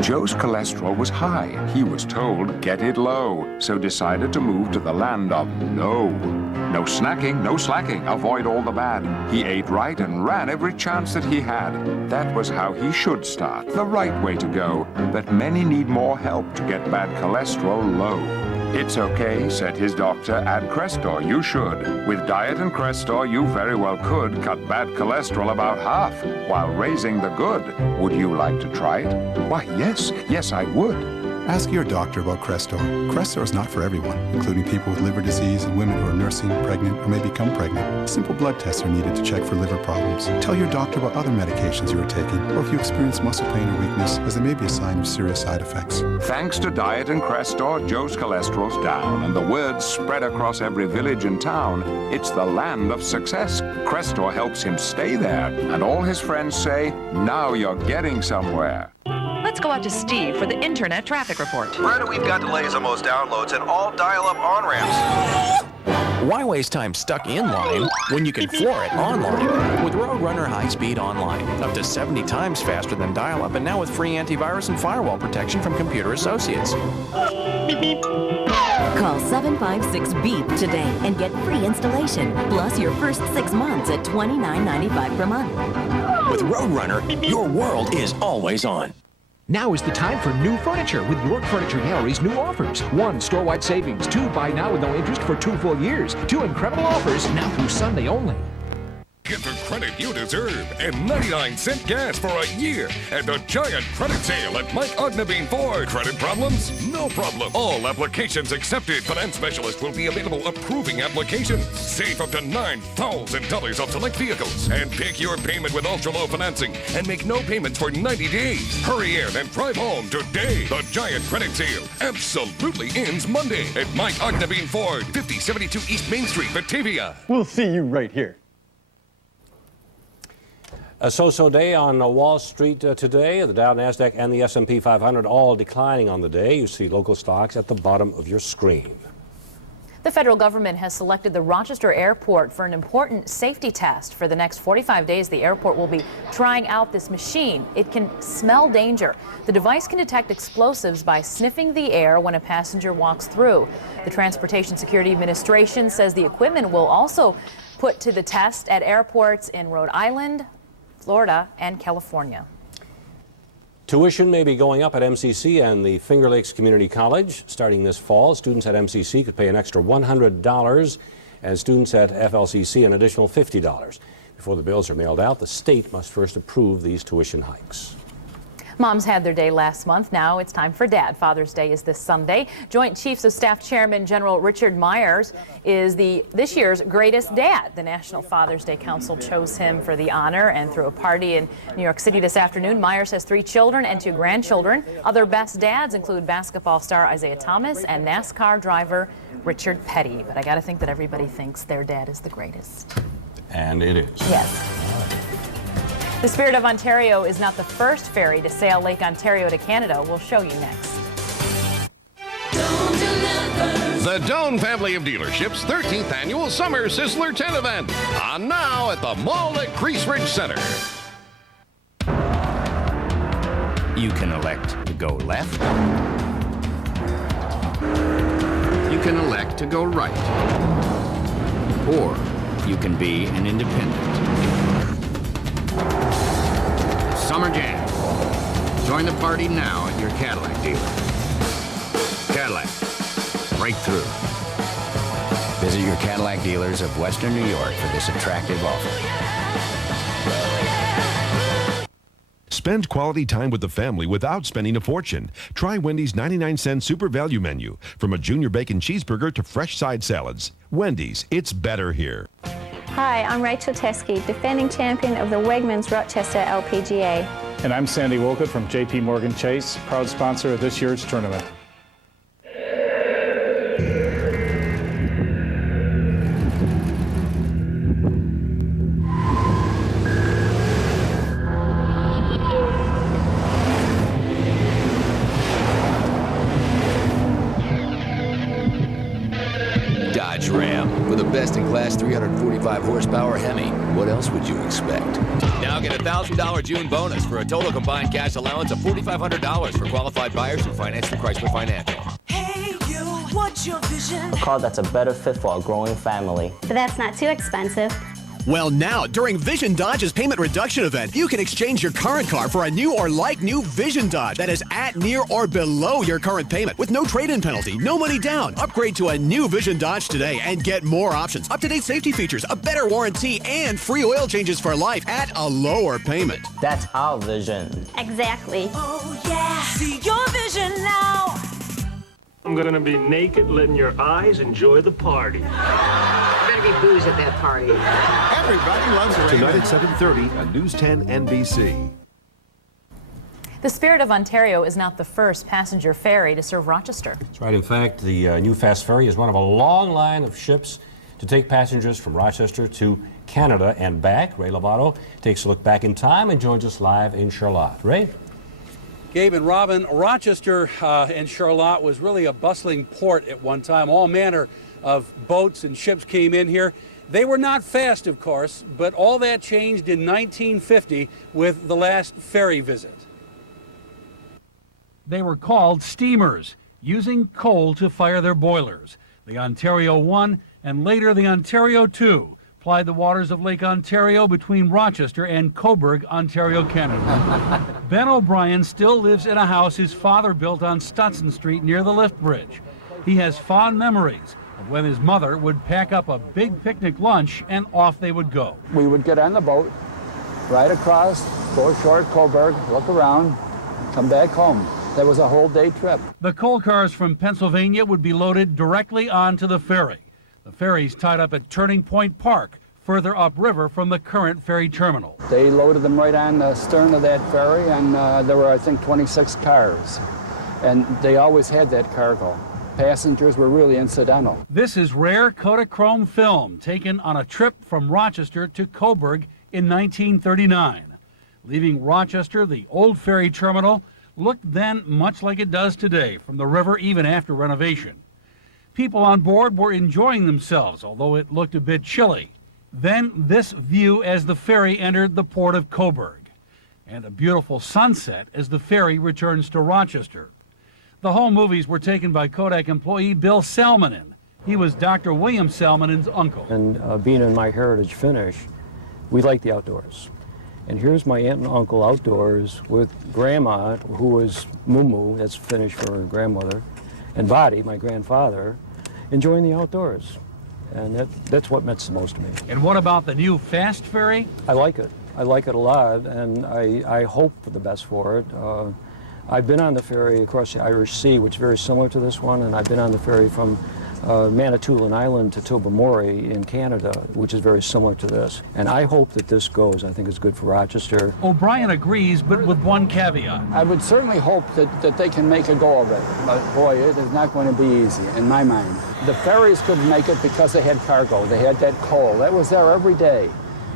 Joe's cholesterol was high. He was told, get it low, so decided to move to the land of no. No snacking, no slacking, avoid all the bad. He ate right and ran every chance that he had. That was how he should start, the right way to go. But many need more help to get bad cholesterol low. It's okay, said his doctor, add Crestor, you should. With diet and Crestor, you very well could cut bad cholesterol about half, while raising the good. Would you like to try it? Why, yes, I would. Ask your doctor about Crestor. Crestor is not for everyone, including people with liver disease and women who are nursing, pregnant, or may become pregnant. Simple blood tests are needed to check for liver problems. Tell your doctor about other medications you are taking, or if you experience muscle pain or weakness, as there may be a sign of serious side effects. Thanks to diet and Crestor, Joe's cholesterol's down, and the word's spread across every village and town. It's the land of success. Crestor helps him stay there, and all his friends say, now you're getting somewhere. Let's go out to Steve for the Internet Traffic Report. Brenda, we've got delays on most downloads and all dial-up on-ramps. Why waste time stuck in line when you can floor it online? With Roadrunner High Speed Online, up to 70 times faster than dial-up, and now with free antivirus and firewall protection from Computer Associates. Beep, beep. Call 756-BEEP today and get free installation, plus your first 6 months at $29.95 per month. With Roadrunner, your world is always on. Now is the time for new furniture with York Furniture Gallery's new offers. 1, store-wide savings. 2, buy now with no interest for 2 full years. 2 incredible offers now through Sunday only. Get the credit you deserve and 99-cent gas for a year at the giant credit sale at Mike Ognebeen Ford. Credit problems? No problem. All applications accepted. Finance specialist will be available approving applications. Save up to $9,000 off select vehicles and pick your payment with ultra-low financing and make no payments for 90 days. Hurry in and drive home today. The giant credit sale absolutely ends Monday at Mike Ognebeen Ford, 5072 East Main Street, Batavia. We'll see you right here. A so-so day on Wall Street today. The Dow, NASDAQ, and the S&P 500 all declining on the day. You see local stocks at the bottom of your screen. The federal government has selected the Rochester Airport for an important safety test. For the next 45 days, the airport will be trying out this machine. It can smell danger. The device can detect explosives by sniffing the air when a passenger walks through. The Transportation Security Administration says the equipment will also put to the test at airports in Rhode Island, Florida, and California. Tuition may be going up at MCC and the Finger Lakes Community College. Starting this fall, students at MCC could pay an extra $100 and students at FLCC an additional $50. Before the bills are mailed out, the state must first approve these tuition hikes. Moms had their day last month. Now it's time for Dad. Father's Day is this Sunday. Joint Chiefs of Staff Chairman General Richard Myers is this year's greatest dad. The National Father's Day Council chose him for the honor, and through a party in New York City this afternoon, Myers has 3 children and 2 grandchildren. Other best dads include basketball star Isaiah Thomas and NASCAR driver Richard Petty. But I got to think that everybody thinks their dad is the greatest. And it is. Yes. The Spirit of Ontario is not the first ferry to sail Lake Ontario to Canada. We'll show you next. The Doan family of dealerships' 13th annual Summer Sizzler 10 event. On now at the mall at Crease Ridge Center. You can elect to go left. You can elect to go right. Or you can be an independent. Summer Jam. Join the party now at your Cadillac dealer. Cadillac. Breakthrough. Visit your Cadillac dealers of Western New York for this attractive offer. Spend quality time with the family without spending a fortune. Try Wendy's 99-cent super value menu. From a junior bacon cheeseburger to fresh side salads. Wendy's, it's better here. Hi, I'm Rachel Teskey, defending champion of the Wegmans Rochester LPGA. And I'm Sandy Wolcott from JP Morgan Chase, proud sponsor of this year's tournament. Dodge Ram with a best-in-class 345 horsepower Hemi. What else would you expect? Now get a $1,000 June bonus for a total combined cash allowance of $4,500 for qualified buyers who finance through Chrysler Financial. Hey, you, what's your vision? A car that's a better fit for our growing family. But that's not too expensive. Well, now, during Vision Dodge's payment reduction event, you can exchange your current car for a new or like-new Vision Dodge that is at, near, or below your current payment with no trade-in penalty, no money down. Upgrade to a new Vision Dodge today and get more options, up-to-date safety features, a better warranty, and free oil changes for life at a lower payment. That's our vision. Exactly. Oh, yeah. See your vision now. I'm going to be naked, letting your eyes enjoy the party. There better be booze at that party. Everybody loves Raymond. Tonight at 7:30 on News 10 NBC. The Spirit of Ontario is not the first passenger ferry to serve Rochester. That's right. In fact, the new Fast Ferry is one of a long line of ships to take passengers from Rochester to Canada and back. Ray Lovato takes a look back in time and joins us live in Charlotte. Ray? Gabe and Robin, Rochester and Charlotte was really a bustling port at one time. All manner of boats and ships came in here. They were not fast, of course, but all that changed in 1950 with the last ferry visit. They were called steamers, using coal to fire their boilers. The Ontario 1 and later the Ontario 2 plied the waters of Lake Ontario between Rochester and Cobourg, Ontario, Canada. Ben O'Brien still lives in a house his father built on Stutson Street near the lift bridge. He has fond memories when his mother would pack up a big picnic lunch and off they would go. We would get on the boat, ride across, go ashore at Coburg, look around, come back home. That was a whole day trip. The coal cars from Pennsylvania would be loaded directly onto the ferry. The ferry's tied up at Turning Point Park, further upriver from the current ferry terminal. They loaded them right on the stern of that ferry, and there were, I think, 26 cars. And they always had that cargo. Passengers were really incidental. This is rare Kodachrome film taken on a trip from Rochester to Coburg in 1939. Leaving Rochester, the old ferry terminal looked then much like it does today from the river even after renovation. People on board were enjoying themselves, although it looked a bit chilly. Then this view as the ferry entered the port of Coburg, and a beautiful sunset as the ferry returns to Rochester. The home movies were taken by Kodak employee Bill Salmonen. He was Dr. William Salmonen's uncle. And being in my heritage finish, we like the outdoors. And here's my aunt and uncle outdoors with Grandma, who was Mumu, that's Finnish for her grandmother, and Vadi, my grandfather, enjoying the outdoors. And that's what meant the most to me. And what about the new fast ferry? I like it. I like it a lot, and I hope for the best for it. I've been on the ferry across the Irish Sea, which is very similar to this one, and I've been on the ferry from Manitoulin Island to Tobermory in Canada, which is very similar to this. And I hope that this goes. I think it's good for Rochester. O'Brien agrees, but with one caveat. I would certainly hope that they can make a go of it. But boy, it is not going to be easy, in my mind. The ferries couldn't make it because they had cargo. They had that coal. That was there every day.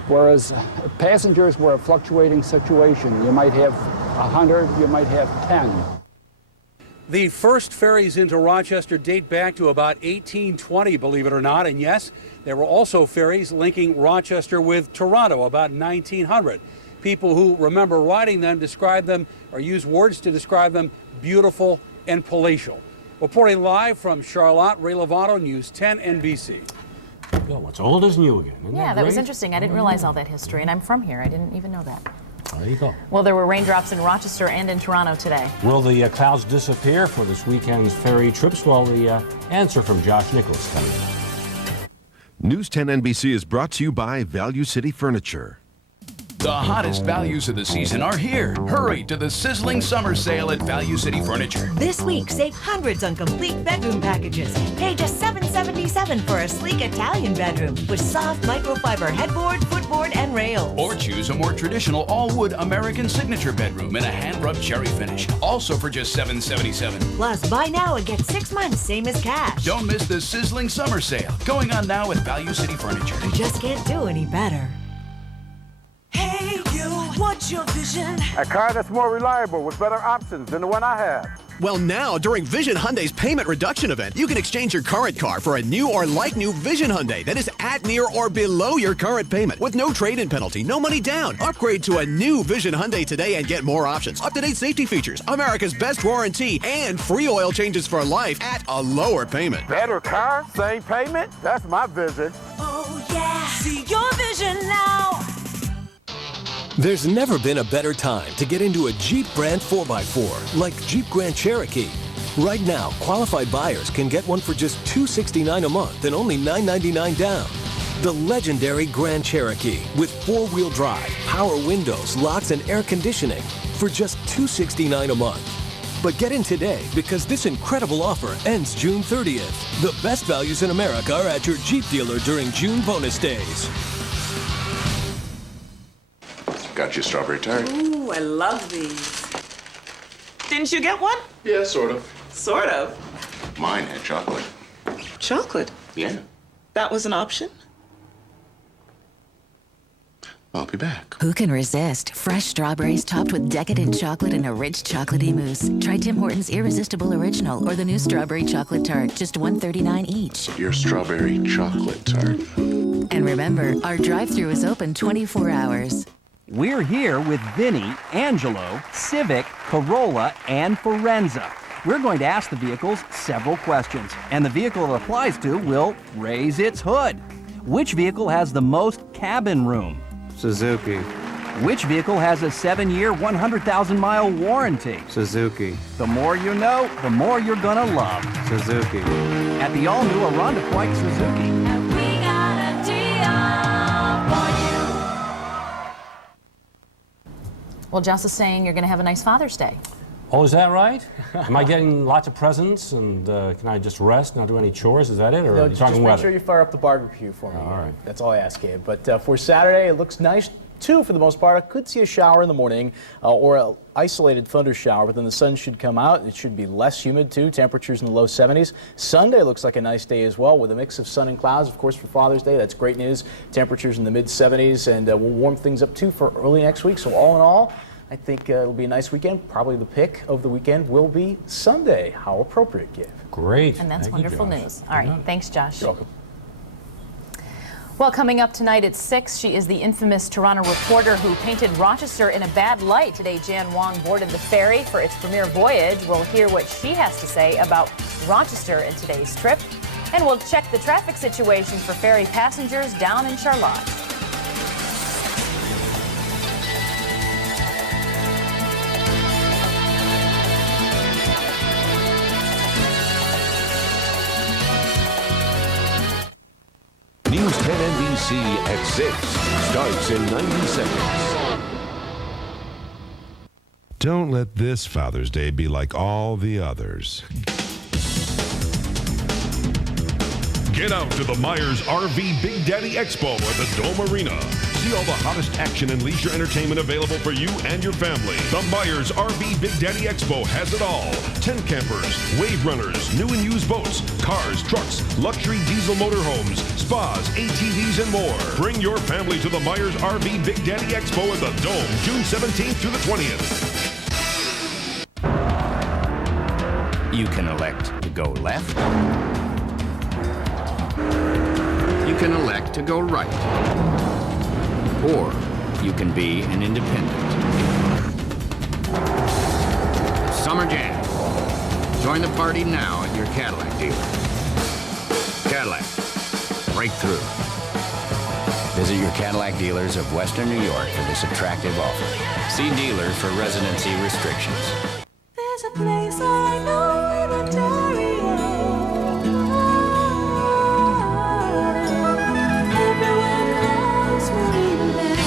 Whereas passengers were a fluctuating situation. You might have 100, you might have 10. The first ferries into Rochester date back to about 1820, believe it or not. And yes, there were also ferries linking Rochester with Toronto about 1900. People who remember riding them describe them, or use words to describe them, beautiful and palatial. Reporting live from Charlotte, Ray Lovato, News 10 NBC. Well, what's old is new again. Isn't Yeah, that was great? interesting. I didn't realize all that history, and I'm from here. I didn't even know that. There you go. Well, there were raindrops in Rochester and in Toronto today. Will the clouds disappear for this weekend's ferry trips? Well, the answer from Josh Nichols coming up. News 10 NBC is brought to you by Value City Furniture. The hottest values of the season are here. Hurry to the sizzling summer sale at Value City Furniture. This week, save hundreds on complete bedroom packages. Pay just $7.77 for a sleek Italian bedroom with soft microfiber headboard, footboard, and rails. Or choose a more traditional all-wood American signature bedroom in a hand-rubbed cherry finish, also for just $7.77. Plus, buy now and get 6 months, same as cash. Don't miss the sizzling summer sale, going on now at Value City Furniture. You just can't do any better. Hey, you, what's your vision? A car that's more reliable with better options than the one I have. Well, now, during Vision Hyundai's payment reduction event, you can exchange your current car for a new or like-new Vision Hyundai that is at, near, or below your current payment with no trade-in penalty, no money down. Upgrade to a new Vision Hyundai today and get more options, up-to-date safety features, America's best warranty, and free oil changes for life at a lower payment. Better car, same payment? That's my vision. Oh, yeah. See your vision now. There's never been a better time to get into a Jeep brand 4x4 like Jeep Grand Cherokee. Right now, qualified buyers can get one for just $269 a month and only $999 down. The legendary Grand Cherokee with four-wheel drive, power windows, locks, and air conditioning for just $269 a month. But get in today because this incredible offer ends June 30th. The best values in America are at your Jeep dealer during June bonus days. Got you a strawberry tart. Ooh, I love these. Didn't you get one? Yeah, sort of. Sort of. Mine had chocolate. Chocolate? Yeah. That was an option? I'll be back. Who can resist fresh strawberries topped with decadent chocolate and a rich chocolatey mousse? Try Tim Hortons Irresistible Original or the new Strawberry Chocolate Tart, just $1.39 each. Your strawberry chocolate tart. And remember, our drive-thru is open 24 hours. We're here with Vinny, Angelo, Civic, Corolla, and Forenza. We're going to ask the vehicles several questions, and the vehicle it applies to will raise its hood. Which vehicle has the most cabin room? Suzuki. Which vehicle has a 7-year, 100,000-mile warranty? Suzuki. The more you know, the more you're gonna love. Suzuki. at the all-new WHEC Suzuki. We got a deal for you. Well, Jess is saying you're going to have a nice Father's Day. Oh, is that right? Am I getting lots of presents, and can I just rest, not do any chores? Is that it, or No, are you just talking make weather? sure you fire up the barbecue for me. All right. That's all I ask, Gabe. But for Saturday, it looks nice too for the most part. I could see a shower in the morning or an isolated thunder shower, but then the sun should come out. It should be less humid too. Temperatures in the low 70s. Sunday looks like a nice day as well with a mix of sun and clouds, of course, for Father's Day. That's great news. Temperatures in the mid 70s, and we'll warm things up too for early next week. So all in all, I think it'll be a nice weekend. Probably the pick of the weekend will be Sunday. How appropriate, Gabe. Great. And that's Thank you, wonderful Josh. news. All right. Thanks, Josh. You're welcome. Well, coming up tonight at 6, she is the infamous Toronto reporter who painted Rochester in a bad light. Today, Jan Wong boarded the ferry for its premiere voyage. We'll hear what she has to say about Rochester in today's trip. And we'll check the traffic situation for ferry passengers down in Charlotte. News 10 NBC at 6 starts in 90 seconds. Don't let this Father's Day be like all the others. Get out to the Myers RV Big Daddy Expo at the Dome Arena. See all the hottest action and leisure entertainment available for you and your family. The Myers RV Big Daddy Expo has it all. Tent campers, wave runners, new and used boats, cars, trucks, luxury diesel motorhomes, spas, ATVs, and more. Bring your family to the Myers RV Big Daddy Expo at the Dome, June 17th through the 20th. You can elect to go left. You can elect to go right. Or you can be an independent. Summer Jam. Join the party now at your Cadillac dealer. Cadillac. Breakthrough. Visit your Cadillac dealers of Western New York for this attractive offer. See dealer for residency restrictions. There's a place I know in Ontario. Everyone loves Marineland.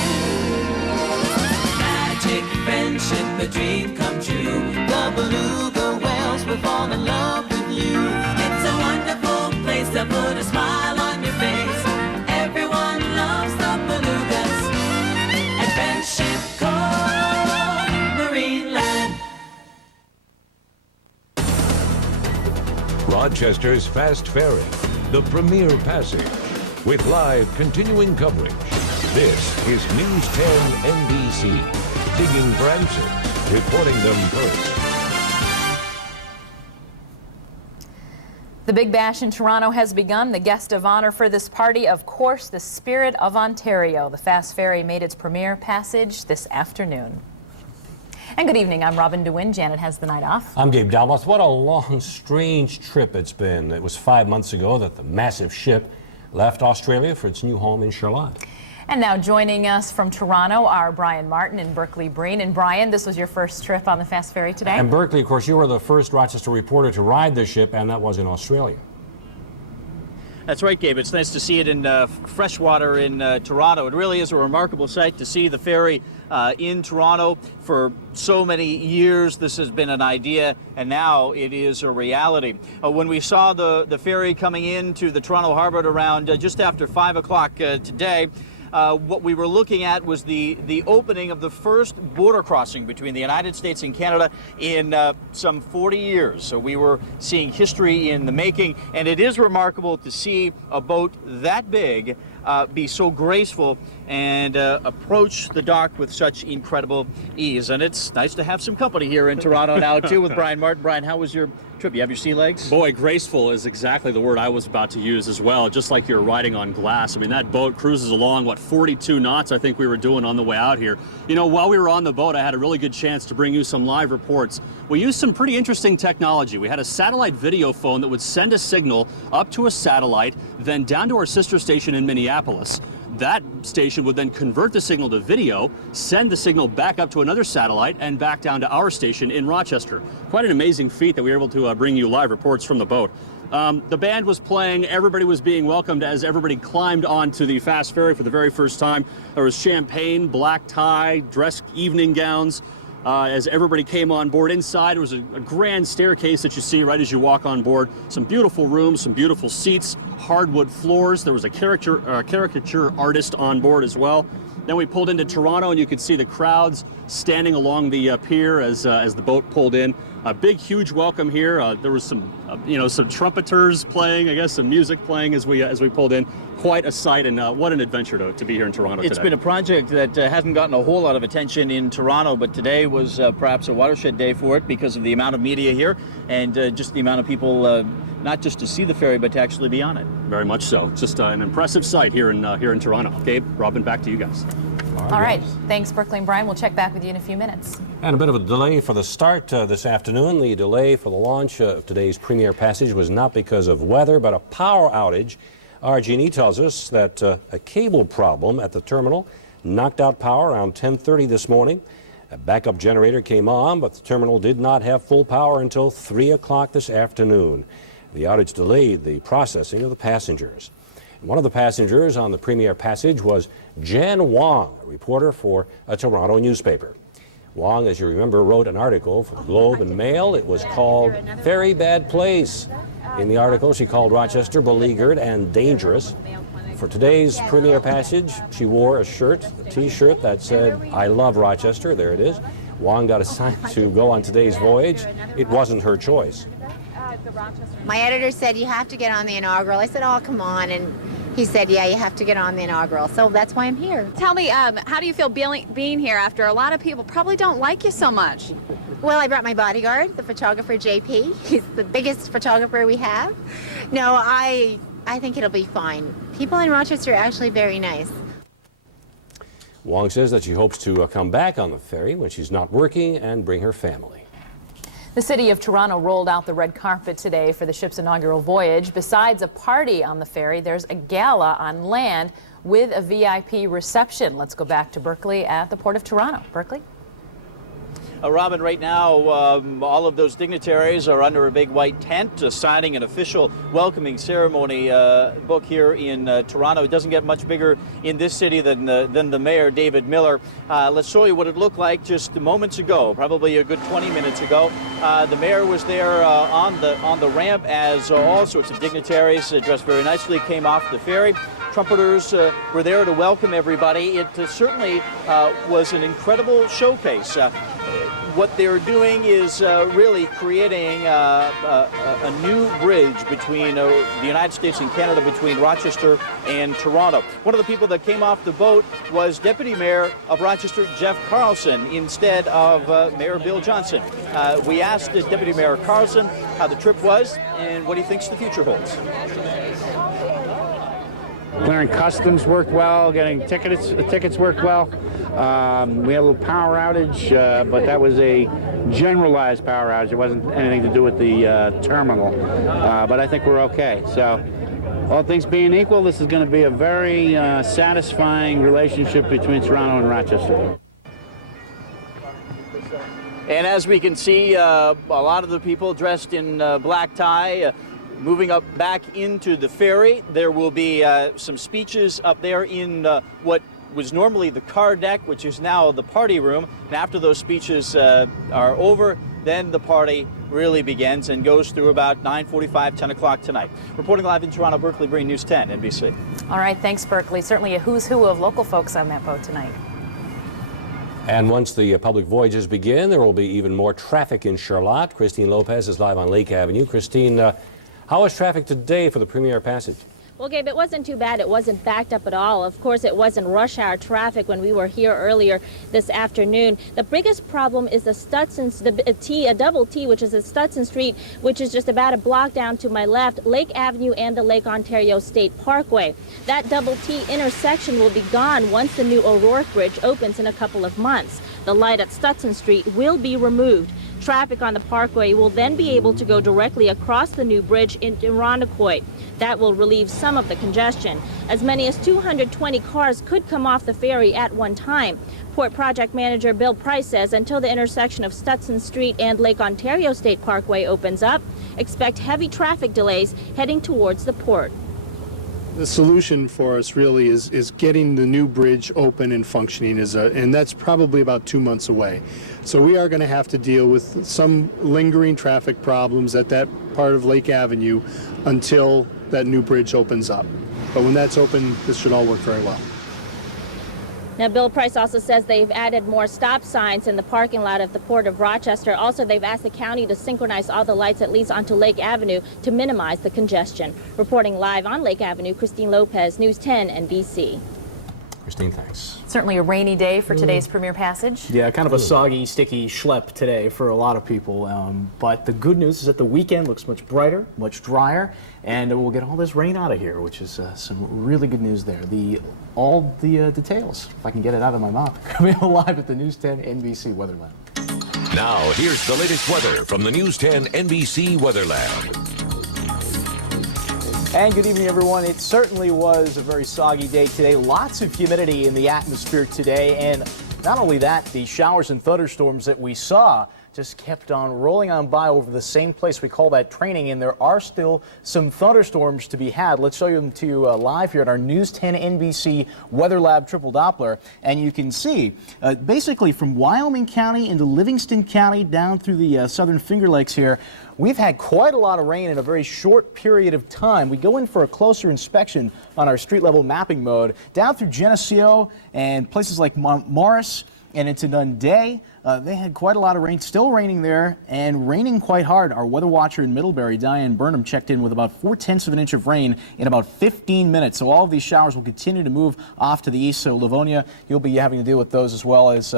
Magic, friendship, a dream come true. The beluga whales will fall in love with you. It's a wonderful place to put a smile on your face. Everyone loves the belugas. And Friendship Cove, Marineland. Rochester's Fast Ferry, the premier passage, with live continuing coverage. This is News 10 NBC, digging for answers, reporting them first. The Big Bash in Toronto has begun. The guest of honor for this party, of course, the Spirit of Ontario. The Fast Ferry made its premiere passage this afternoon. And good evening, I'm Robin DeWin. Janet has the night off. I'm Gabe Dalmas. What a long, strange trip it's been. It was 5 months ago that the massive ship left Australia for its new home in Charlotte. And now joining us from Toronto are Brian Martin and Berkeley Breen. And Brian, this was your first trip on the Fast Ferry today? And Berkeley, of course, you were the first Rochester reporter to ride the ship, and that was in Australia. That's right, Gabe. It's nice to see it in freshwater in Toronto. It really is a remarkable sight to see the ferry in Toronto. For so many years, this has been an idea, and now it is a reality. When we saw the ferry coming into the Toronto harbor at around just after 5 o'clock today, what we were looking at was the opening of the first border crossing between the United States and Canada in some 40 years. So we were seeing history in the making, and it is remarkable to see a boat that big be so graceful and approach the dock with such incredible ease. And it's nice to have some company here in Toronto now, too, with Brian Martin. Brian, how was your trip? You have your sea legs? Boy, graceful is exactly the word I was about to use as well, just like you're riding on glass. I mean, that boat cruises along, what, 42 knots I think we were doing on the way out here. You know, while we were on the boat, I had a really good chance to bring you some live reports. We used some pretty interesting technology. We had a satellite video phone that would send a signal up to a satellite, then down to our sister station in Minneapolis. That station would then convert the signal to video, send the signal back up to another satellite, and back down to our station in Rochester. Quite an amazing feat that we were able to bring you live reports from the boat. The band was playing, everybody was being welcomed as everybody climbed onto the fast ferry for the very first time. There was champagne, black tie, dress evening gowns. As everybody came on board. Inside, there was a grand staircase that you see right as you walk on board. Some beautiful rooms, some beautiful seats, hardwood floors. There was a caricature artist on board as well. Then we pulled into Toronto, and you could see the crowds standing along the pier as the boat pulled in. A big, huge welcome here. There was some, some trumpeters playing, I guess, some music playing as we pulled in. Quite a sight, and what an adventure to be here in Toronto today. It's been a project that hasn't gotten a whole lot of attention in Toronto, but today was perhaps a watershed day for it because of the amount of media here and just the amount of people, not just to see the ferry, but to actually be on it. Very much so. Just an impressive sight here in Toronto. Gabe, Robin, back to you guys. All right. Thanks, Berkeley and Brian. We'll check back with you in a few minutes. And a bit of a delay for the start this afternoon. The delay for the launch of today's Premier Passage was not because of weather, but a power outage. RG&E tells us that a cable problem at the terminal knocked out power around 10:30 this morning. A backup generator came on, but the terminal did not have full power until 3 o'clock this afternoon. The outage delayed the processing of the passengers. One of the passengers on the Premier Passage was Jan Wong, a reporter for a Toronto newspaper. Wong, as you remember, wrote an article for the Globe and Mail. It was called Very Bad Place. In the article, she called Rochester beleaguered and dangerous. For today's Premier Passage, she wore a T-shirt that said, "I love Rochester." There it is. Wong got assigned to go on today's voyage. It wasn't her choice. My editor said, "You have to get on the inaugural." I said, "Oh, come on." And he said, "Yeah, you have to get on the inaugural." So that's why I'm here. Tell me, how do you feel being here after a lot of people probably don't like you so much? Well, I brought my bodyguard, the photographer JP. He's the biggest photographer we have. No, I think it'll be fine. People in Rochester are actually very nice. Wong says that she hopes to come back on the ferry when she's not working and bring her family. The city of Toronto rolled out the red carpet today for the ship's inaugural voyage. Besides a party on the ferry, there's a gala on land with a VIP reception. Let's go back to Berkeley at the Port of Toronto. Berkeley? Robin, right now, all of those dignitaries are under a big white tent signing an official welcoming ceremony book here in Toronto. It doesn't get much bigger in this city than the mayor, David Miller. Let's show you what it looked like just moments ago, probably a good 20 minutes ago. The mayor was there on the ramp as all sorts of dignitaries dressed very nicely came off the ferry. Trumpeters were there to welcome everybody. It certainly was an incredible showcase. What they're doing is really creating a new bridge between the United States and Canada, between Rochester and Toronto. One of the people that came off the boat was Deputy Mayor of Rochester, Jeff Carlson, instead of Mayor Bill Johnson. We asked Deputy Mayor Carlson how the trip was and what he thinks the future holds. Clearing customs worked well, getting tickets worked well. We had a little power outage, but that was a generalized power outage. It wasn't anything to do with the terminal, but I think we're okay. So, all things being equal, this is going to be a very satisfying relationship between Toronto and Rochester. And as we can see, a lot of the people dressed in black tie, moving up back into the ferry. There will be some speeches up there in what was normally the car deck, which is now the party room. And after those speeches are over, then the party really begins and goes through about 9:45, 10 o'clock tonight. Reporting live in Toronto, Berkeley Breen, News 10, NBC. All right, thanks, Berkeley. Certainly a who's who of local folks on that boat tonight. And once the public voyages begin, there will be even more traffic in Charlotte. Christine Lopez is live on Lake Avenue. Christine, how was traffic today for the Premier Passage? Well, Gabe, it wasn't too bad. It wasn't backed up at all. Of course, it wasn't rush hour traffic when we were here earlier this afternoon. The biggest problem is the Stutson, a double T, which is at Stutson Street, which is just about a block down to my left, Lake Avenue and the Lake Ontario State Parkway. That double T intersection will be gone once the new O'Rourke Bridge opens in a couple of months. The light at Stutson Street will be removed. Traffic on the parkway will then be able to go directly across the new bridge into Irondequoit. That will relieve some of the congestion. As many as 220 cars could come off the ferry at one time. Port Project Manager Bill Price says until the intersection of Stutson Street and Lake Ontario State Parkway opens up, expect heavy traffic delays heading towards the port. The solution for us really is getting the new bridge open and functioning, and that's probably about 2 months away. So we are going to have to deal with some lingering traffic problems at that part of Lake Avenue until that new bridge opens up. But when that's open, this should all work very well. Now, Bill Price also says they've added more stop signs in the parking lot of the Port of Rochester. Also, they've asked the county to synchronize all the lights at least onto Lake Avenue to minimize the congestion. Reporting live on Lake Avenue, Christine Lopez, News 10 NBC. Christine, thanks. Certainly a rainy day for today's Premier Passage. Yeah, kind of a soggy, sticky schlep today for a lot of people. But the good news is that the weekend looks much brighter, much drier, and we'll get all this rain out of here, which is some really good news there. All the details, if I can get it out of my mouth, coming live at the News 10 NBC Weather Lab. Now, here's the latest weather from the News 10 NBC Weather Lab. And good evening, everyone. It certainly was a very soggy day today. Lots of humidity in the atmosphere today. And not only that, the showers and thunderstorms that we saw just kept on rolling on by over the same place. We call that training, and there are still some thunderstorms to be had. Let's show them to you live here at our News 10 NBC Weather Lab Triple Doppler. And you can see basically from Wyoming County into Livingston County down through the southern Finger Lakes here, we've had quite a lot of rain in a very short period of time. We go in for a closer inspection on our street level mapping mode down through Geneseo and places like Morris and into Nunde. They had quite a lot of rain, still raining there, and raining quite hard. Our weather watcher in Middlebury, Diane Burnham, checked in with about 4/10 of an inch of rain in about 15 minutes. So all of these showers will continue to move off to the east. So Livonia, you'll be having to deal with those as well as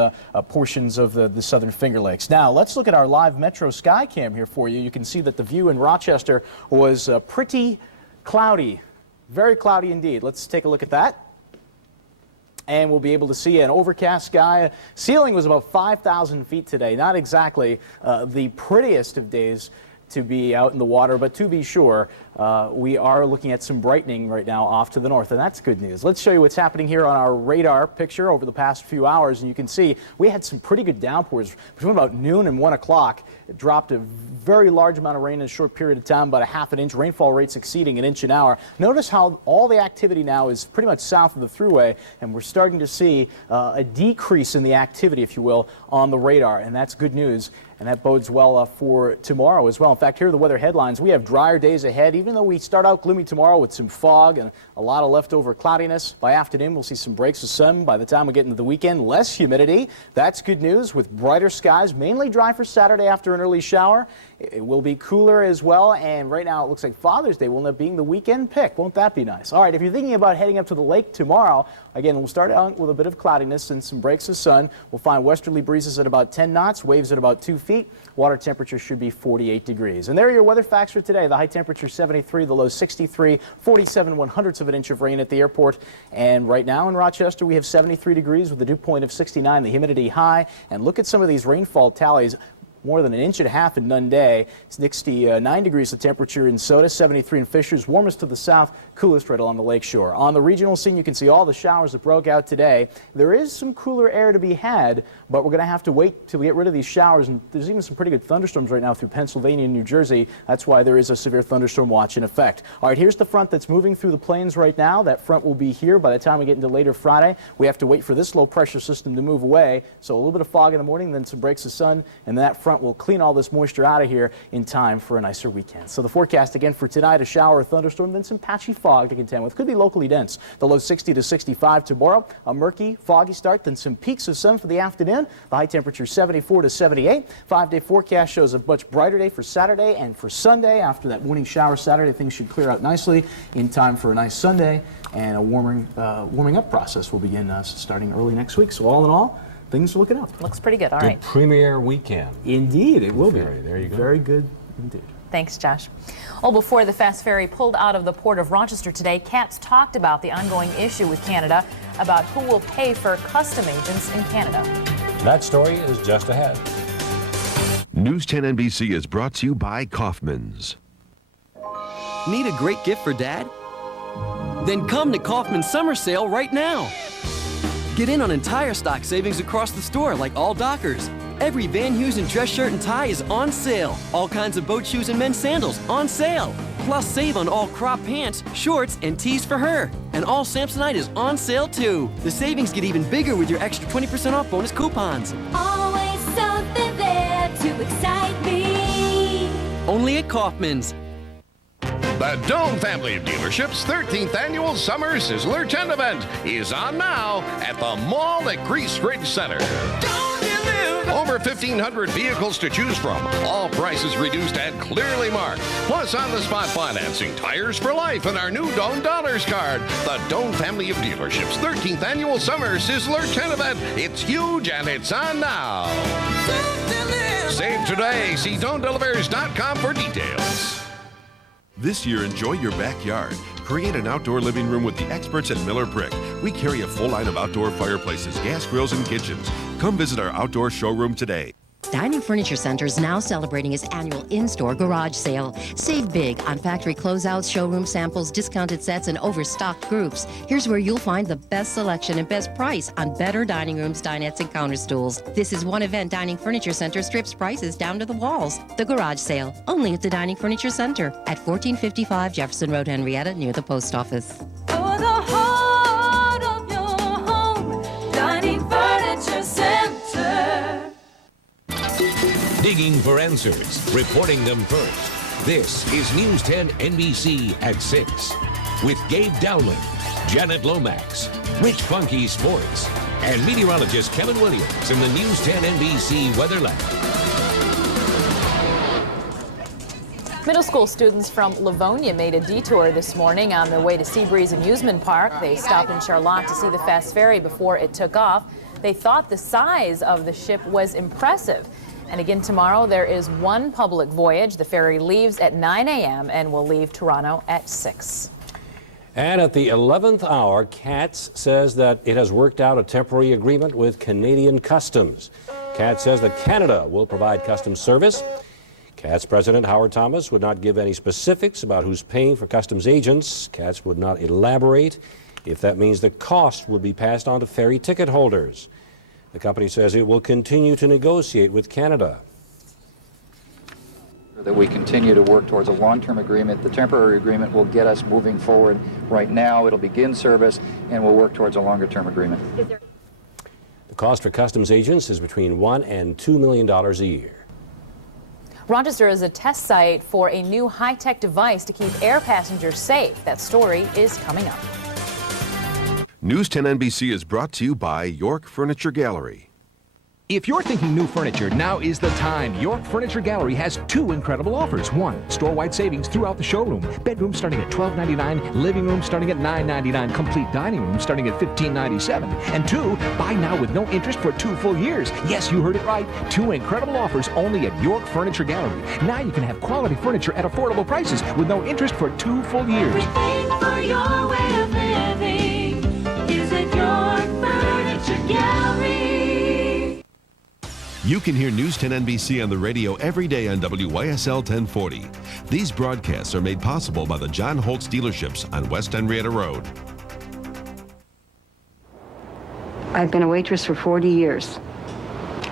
portions of the southern Finger Lakes. Now let's look at our live Metro Sky Cam here for you. You can see that the view in Rochester was pretty cloudy, very cloudy indeed. Let's take a look at that. And we'll be able to see an overcast sky. Ceiling was about 5,000 feet today. Not exactly the prettiest of days to be out in the water, but to be sure, we are looking at some brightening right now off to the north, and that's good news. Let's show you what's happening here on our radar picture over the past few hours, and you can see we had some pretty good downpours between about noon and 1 o'clock. It dropped a very large amount of rain in a short period of time, about a half an inch. Rainfall rates exceeding an inch an hour. Notice how all the activity now is pretty much south of the thruway, and we're starting to see a decrease in the activity, if you will, on the radar, and that's good news. And that bodes well for tomorrow as well. In fact, here are the weather headlines. We have drier days ahead, even though we start out gloomy tomorrow with some fog and a lot of leftover cloudiness. By afternoon, we'll see some breaks of sun. By the time we get into the weekend, less humidity. That's good news with brighter skies, mainly dry for Saturday after an early shower. It will be cooler as well, and right now it looks like Father's Day will end up being the weekend pick. Won't that be nice? All right, if you're thinking about heading up to the lake tomorrow, again, we'll start out with a bit of cloudiness and some breaks of sun. We'll find westerly breezes at about 10 knots, waves at about 2 feet. Water temperature should be 48 degrees. And there are your weather facts for today. The high temperature 73, the low 63, 47 1/100 of an inch of rain at the airport. And right now in Rochester, we have 73 degrees with a dew point of 69, the humidity high. And look at some of these rainfall tallies. More than 1.5 inches in Nunde, 69 degrees the temperature in Soda, 73 in Fishers, warmest to the south, coolest right along the lakeshore. On the regional scene, you can see all the showers that broke out today. There is some cooler air to be had, but we're going to have to wait till we get rid of these showers. And there's even some pretty good thunderstorms right now through Pennsylvania and New Jersey. That's why there is a severe thunderstorm watch in effect. All right, here's the front that's moving through the plains right now. That front will be here by the time we get into later Friday. We have to wait for this low pressure system to move away. So a little bit of fog in the morning, then some breaks of sun, and that front will clean all this moisture out of here in time for a nicer weekend. So the forecast again for tonight, a shower or thunderstorm, then some patchy fog to contend with. Could be locally dense. The low 60 to 65 tomorrow. A murky, foggy start, then some peaks of sun for the afternoon. The high temperature 74 to 78. 5-day forecast shows a much brighter day for Saturday and for Sunday. After that morning shower Saturday, things should clear out nicely in time for a nice Sunday, and a warming up process will begin starting early next week. So all in all, things are looking up. Looks pretty good. All Good right. premier weekend. Indeed, it will be. There you go. Very good indeed. Thanks, Josh. Well, before the Fast Ferry pulled out of the Port of Rochester today, Katz talked about the ongoing issue with Canada about who will pay for custom agents in Canada. That story is just ahead. News 10 NBC is brought to you by Kaufman's. Need a great gift for Dad? Then come to Kaufman's summer sale right now. Get in on entire stock savings across the store like all Dockers. Every Van Heusen dress shirt and tie is on sale. All kinds of boat shoes and men's sandals on sale. Plus save on all crop pants, shorts, and tees for her. And all Samsonite is on sale too. The savings get even bigger with your extra 20% off bonus coupons. Always something there to excite me. Only at Kaufman's. The Doan family of dealerships' 13th annual Summer Sizzler Tent event is on now at the Mall at Grease Ridge Center. Over 1,500 vehicles to choose from, all prices reduced and clearly marked. Plus on-the-spot financing, tires for life, and our new Doan Dollars card. The Doan family of dealerships' 13th annual Summer Sizzler Tent event. It's huge and it's on now. Save today. See DoanDelivers.com for details. This year, enjoy your backyard. Create an outdoor living room with the experts at Miller Brick. We carry a full line of outdoor fireplaces, gas grills, and kitchens. Come visit our outdoor showroom today. Dining Furniture Center is now celebrating its annual in-store garage sale. Save big on factory closeouts, showroom samples, discounted sets, and overstocked groups. Here's where you'll find the best selection and best price on better dining rooms, dinettes, and counter stools. This is one event Dining Furniture Center strips prices down to the walls. The garage sale, only at the Dining Furniture Center at 1455 Jefferson Road, Henrietta, near the post office. For the heart of your home, Dining Furniture Center. Digging for answers, reporting them first. This is News 10 NBC at 6 with Gabe Dowling, Janet Lomax, Rich Funky Sports, and meteorologist Kevin Williams in the News 10 NBC Weather Lab. Middle school students from Livonia made a detour this morning on their way to Seabreeze Amusement Park. They stopped in Charlotte to see the fast ferry before it took off. They thought the size of the ship was impressive. And again tomorrow there is one public voyage. The ferry leaves at 9 a.m. and will leave Toronto at 6. And at the 11th hour, Katz says that it has worked out a temporary agreement with Canadian Customs. Katz says that Canada will provide customs service. Katz President Howard Thomas would not give any specifics about who's paying for customs agents. Katz would not elaborate if that means the cost would be passed on to ferry ticket holders. The company says it will continue to negotiate with Canada. That we continue to work towards a long-term agreement. The temporary agreement will get us moving forward. Right now, it'll begin service, and we'll work towards a longer-term agreement. The cost for customs agents is between $1 and $2 million a year. Rochester is a test site for a new high-tech device to keep air passengers safe. That story is coming up. News 10 NBC is brought to you by York Furniture Gallery. If you're thinking new furniture, now is the time. York Furniture Gallery has two incredible offers. One, store-wide savings throughout the showroom. Bedroom starting at $12.99, living room starting at $9.99, complete dining room starting at $15.97. And two, buy now with no interest for 2 full years. Yes, you heard it right. Two incredible offers only at York Furniture Gallery. Now you can have quality furniture at affordable prices with no interest for 2 full years. Everything for your way of living is at York Furniture Gallery. You can hear News 10 NBC on the radio every day on WYSL 1040. These broadcasts are made possible by the John Holtz dealerships on West Henrietta Road. I've been a waitress for 40 years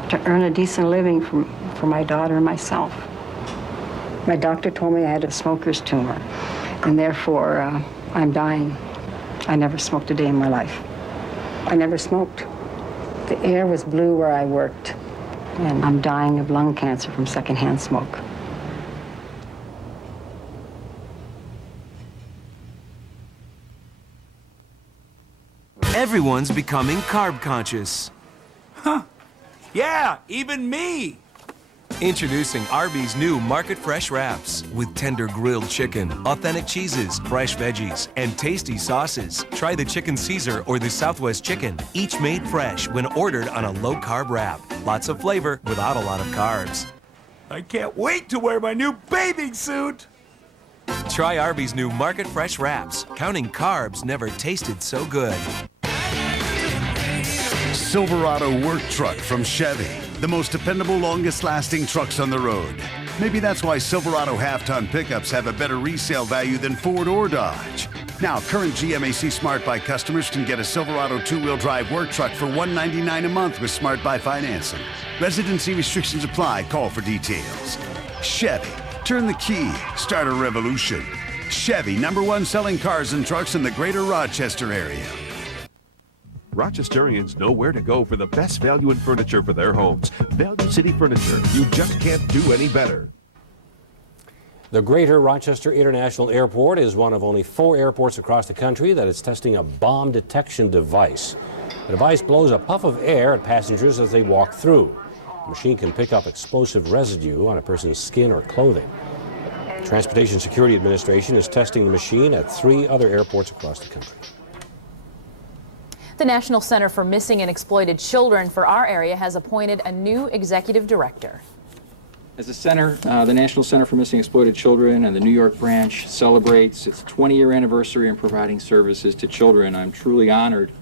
to earn a decent living for my daughter and myself. My doctor told me I had a smoker's tumor, and therefore I'm dying. I never smoked a day in my life. I never smoked. The air was blue where I worked, and I'm dying of lung cancer from secondhand smoke. Everyone's becoming carb conscious. Huh. Yeah, even me. Introducing Arby's new Market Fresh Wraps with tender grilled chicken, authentic cheeses, fresh veggies, and tasty sauces. Try the Chicken Caesar or the Southwest Chicken, each made fresh when ordered on a low-carb wrap. Lots of flavor without a lot of carbs. I can't wait to wear my new bathing suit. Try Arby's new Market Fresh Wraps. Counting carbs never tasted so good. Silverado work truck from Chevy. the most dependable, longest-lasting trucks on the road. Maybe that's why Silverado half-ton pickups have a better resale value than Ford or Dodge. Now, current GMAC Smart Buy customers can get a Silverado two-wheel drive work truck for $199 a month with Smart Buy financing. Residency restrictions apply. Call for details. Chevy, turn the key, start a revolution. Chevy, #1 selling cars and trucks in the greater Rochester area. Rochesterians know where to go for the best value in furniture for their homes. Value City Furniture. You just can't do any better. The Greater Rochester International Airport is one of only 4 airports across the country that is testing a bomb detection device. The device blows a puff of air at passengers as they walk through. The machine can pick up explosive residue on a person's skin or clothing. The Transportation Security Administration is testing the machine at 3 other airports across the country. The National Center for Missing and Exploited Children for our area has appointed a new executive director. As the center, the National Center for Missing and Exploited Children and the New York branch celebrates its 20-year anniversary in providing services to children, I'm truly honored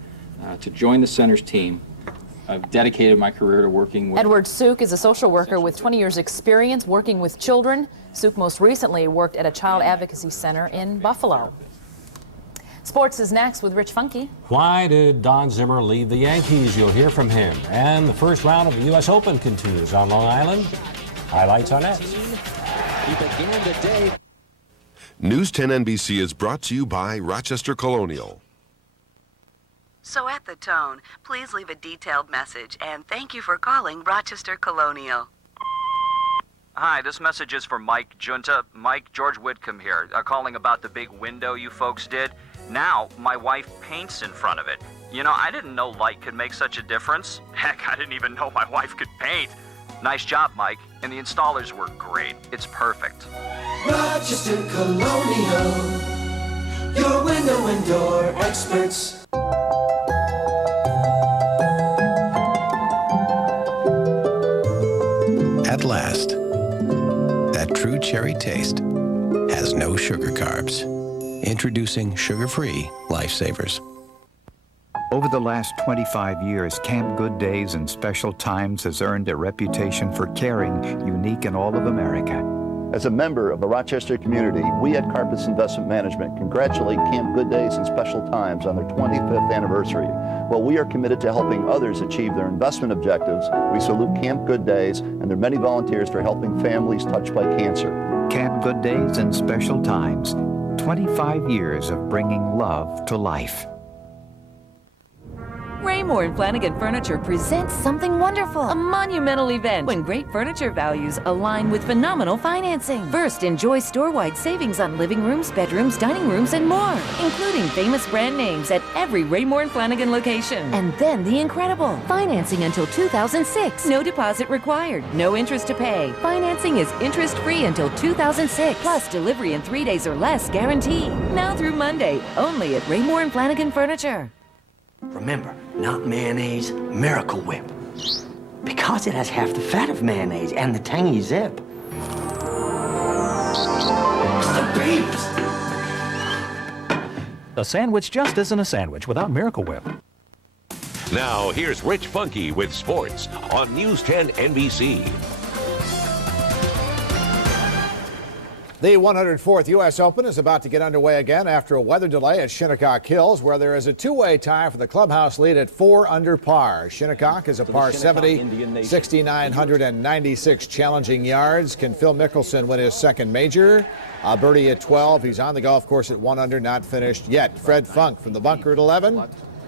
to join the center's team. I've dedicated my career to working with... Edward Suk is a social worker with 20 years experience working with children. Suk most recently worked at a child advocacy center in Buffalo. Sports is next with Rich Funky. Why did Don Zimmer leave the Yankees? You'll hear from him. And the first round of the U.S. Open continues on Long Island. Highlights are next. He began the day. News 10 NBC is brought to you by Rochester Colonial. So at the tone, please leave a detailed message and thank you for calling Rochester Colonial. Hi, this message is for Mike Junta. Mike, George Whitcomb here, calling about the big window you folks did. Now, my wife paints in front of it. You know, I didn't know light could make such a difference. Heck, I didn't even know my wife could paint. Nice job, Mike, and the installers were great. It's perfect. Rochester Colonial, your window and door experts. At last, that true cherry taste has no sugar carbs. Introducing sugar-free Lifesavers. Over the last 25 years, Camp Good Days and Special Times has earned a reputation for caring, unique in all of America. As a member of the Rochester community, we at Carpus Investment Management congratulate Camp Good Days and Special Times on their 25th anniversary. While we are committed to helping others achieve their investment objectives, we salute Camp Good Days and their many volunteers for helping families touched by cancer. Camp Good Days and Special Times, 25 years of bringing love to life. Raymore and Flanagan Furniture presents something wonderful. A monumental event when great furniture values align with phenomenal financing. First, enjoy store-wide savings on living rooms, bedrooms, dining rooms, and more, including famous brand names at every Raymore and Flanagan location. And then the incredible financing until 2006. No deposit required, no interest to pay. Financing is interest-free until 2006. Plus, delivery in 3 days or less guaranteed. Now through Monday, only at Raymore and Flanagan Furniture. Remember, not mayonnaise, Miracle Whip. Because it has half the fat of mayonnaise and the tangy zip. It's the beeps! A sandwich just isn't a sandwich without Miracle Whip. Now, here's Rich Funky with sports on News 10 NBC. The 104th U.S. Open is about to get underway again after a weather delay at Shinnecock Hills, where there is a two-way tie for the clubhouse lead at 4 under par. Shinnecock is a par 70, 6,996 challenging yards. Can Phil Mickelson win his second major? A birdie at 12. He's on the golf course at 1 under, not finished yet. Fred Funk from the bunker at 11.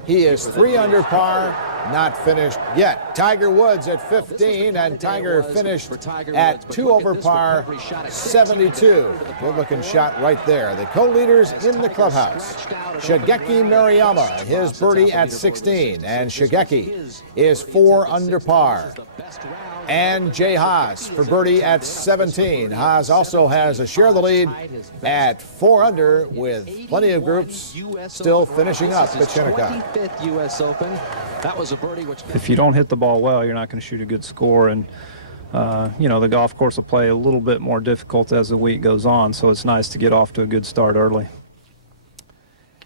He is 3 under par, not finished yet. Tiger Woods at 15, and Tiger finished at 2 over par, 72. Good-looking shot right there. The co-leaders in the clubhouse. Shigeki Mariyama, his birdie at 16, and Shigeki is 4 under par. And Jay Haas for birdie at 17. Haas also has a share of the lead at 4 under, with plenty of groups still finishing up at Shinnecock. US Open. That was a birdie which... If you don't hit the ball well, you're not going to shoot a good score, and you know, the golf course will play a little bit more difficult as the week goes on, so it's nice to get off to a good start early.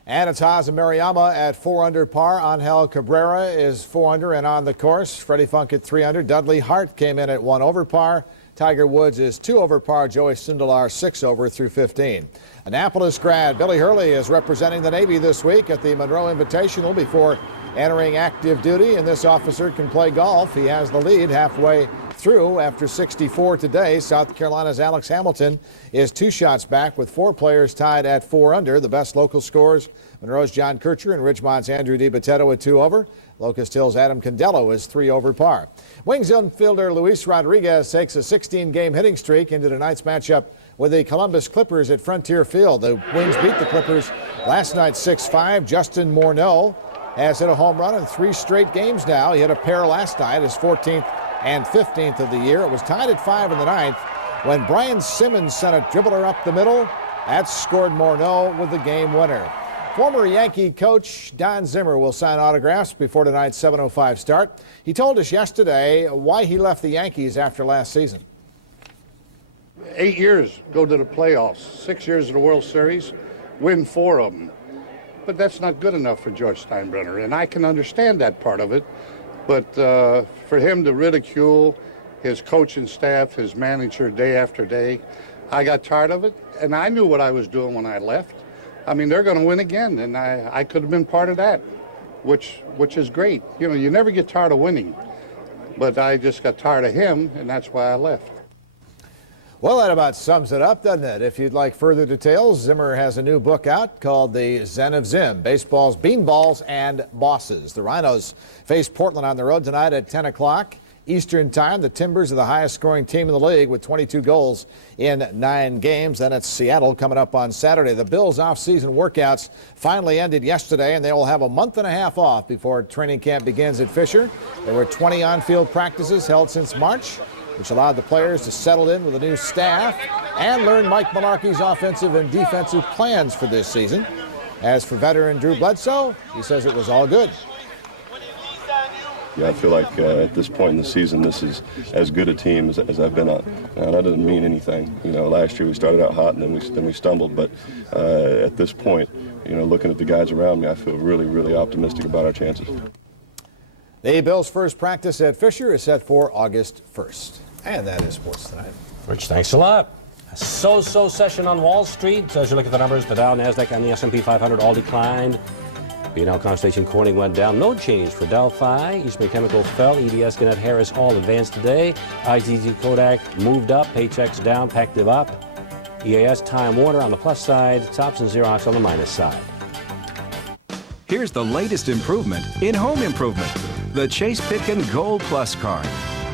And it's Haas and Mariama at 4 under par. Angel Cabrera is 4 under and on the course. Freddie Funk at 3 under. Dudley Hart came in at 1 over par. Tiger Woods is 2 over par. Joey Sindelar 6 over through 15. Annapolis grad Billy Hurley is representing the Navy this week at the Monroe Invitational before entering active duty, and this officer can play golf. He has the lead halfway through after 64 today. South Carolina's Alex Hamilton is 2 shots back with 4 players tied at 4 under. The best local scores, Monroe's John Kircher and Ridgemont's Andrew DiBattista at 2 over. Locust Hill's Adam Condello is 3 over par. Wings infielder Luis Rodriguez takes a 16-game hitting streak into tonight's matchup with the Columbus Clippers at Frontier Field. The Wings beat the Clippers last night 6-5. Justin Morneau has hit a home run in 3 straight games now. He hit a pair last night, his 14th and 15th of the year. It was tied at 5 in the 9th when Brian Simmons sent a dribbler up the middle. That scored Morneau with the game winner. Former Yankee coach Don Zimmer will sign autographs before tonight's 7:05 start. He told us yesterday why he left the Yankees after last season. 8 years, go to the playoffs, 6 years of the World Series, win 4 of them. But that's not good enough for George Steinbrenner, and I can understand that part of it. But for him to ridicule his coaching staff, his manager day after day, I got tired of it, and I knew what I was doing when I left. I mean, they're going to win again, and I could have been part of that, which is great. You know, you never get tired of winning, but I just got tired of him, and that's why I left. Well, that about sums it up, doesn't it? If you'd like further details, Zimmer has a new book out called The Zen of Zim, Baseball's Beanballs and Bosses. The Rhinos face Portland on the road tonight at 10 o'clock Eastern Time. The Timbers are the highest scoring team in the league with 22 goals in 9 games. Then it's Seattle coming up on Saturday. The Bills' off-season workouts finally ended yesterday, and they will have a month and a half off before training camp begins at Fisher. There were 20 on-field practices held since March, which allowed the players to settle in with a new staff and learn Mike Mularkey's offensive and defensive plans for this season. As for veteran Drew Bledsoe, he says it was all good. Yeah, I feel like at this point in the season, this is as good a team as I've been on. Now, that doesn't mean anything. You know, last year we started out hot and then we stumbled. But at this point, you know, looking at the guys around me, I feel really, really optimistic about our chances. The Bills' first practice at Fisher is set for August 1st. And that is sports tonight. Rich, thanks a lot. A so-so session on Wall Street. As you look at the numbers, the Dow, NASDAQ, and the S&P 500 all declined. B&L Constellation Corning went down. No change for Delphi. Eastman Chemical fell. EDS, Gannett, Harris all advanced today. ITG Kodak moved up. Paychex down. Pactiv up. EAS, Time Warner on the plus side. Tops and Xerox on the minus side. Here's the latest improvement in home improvement. The Chase Pitkin Gold Plus card.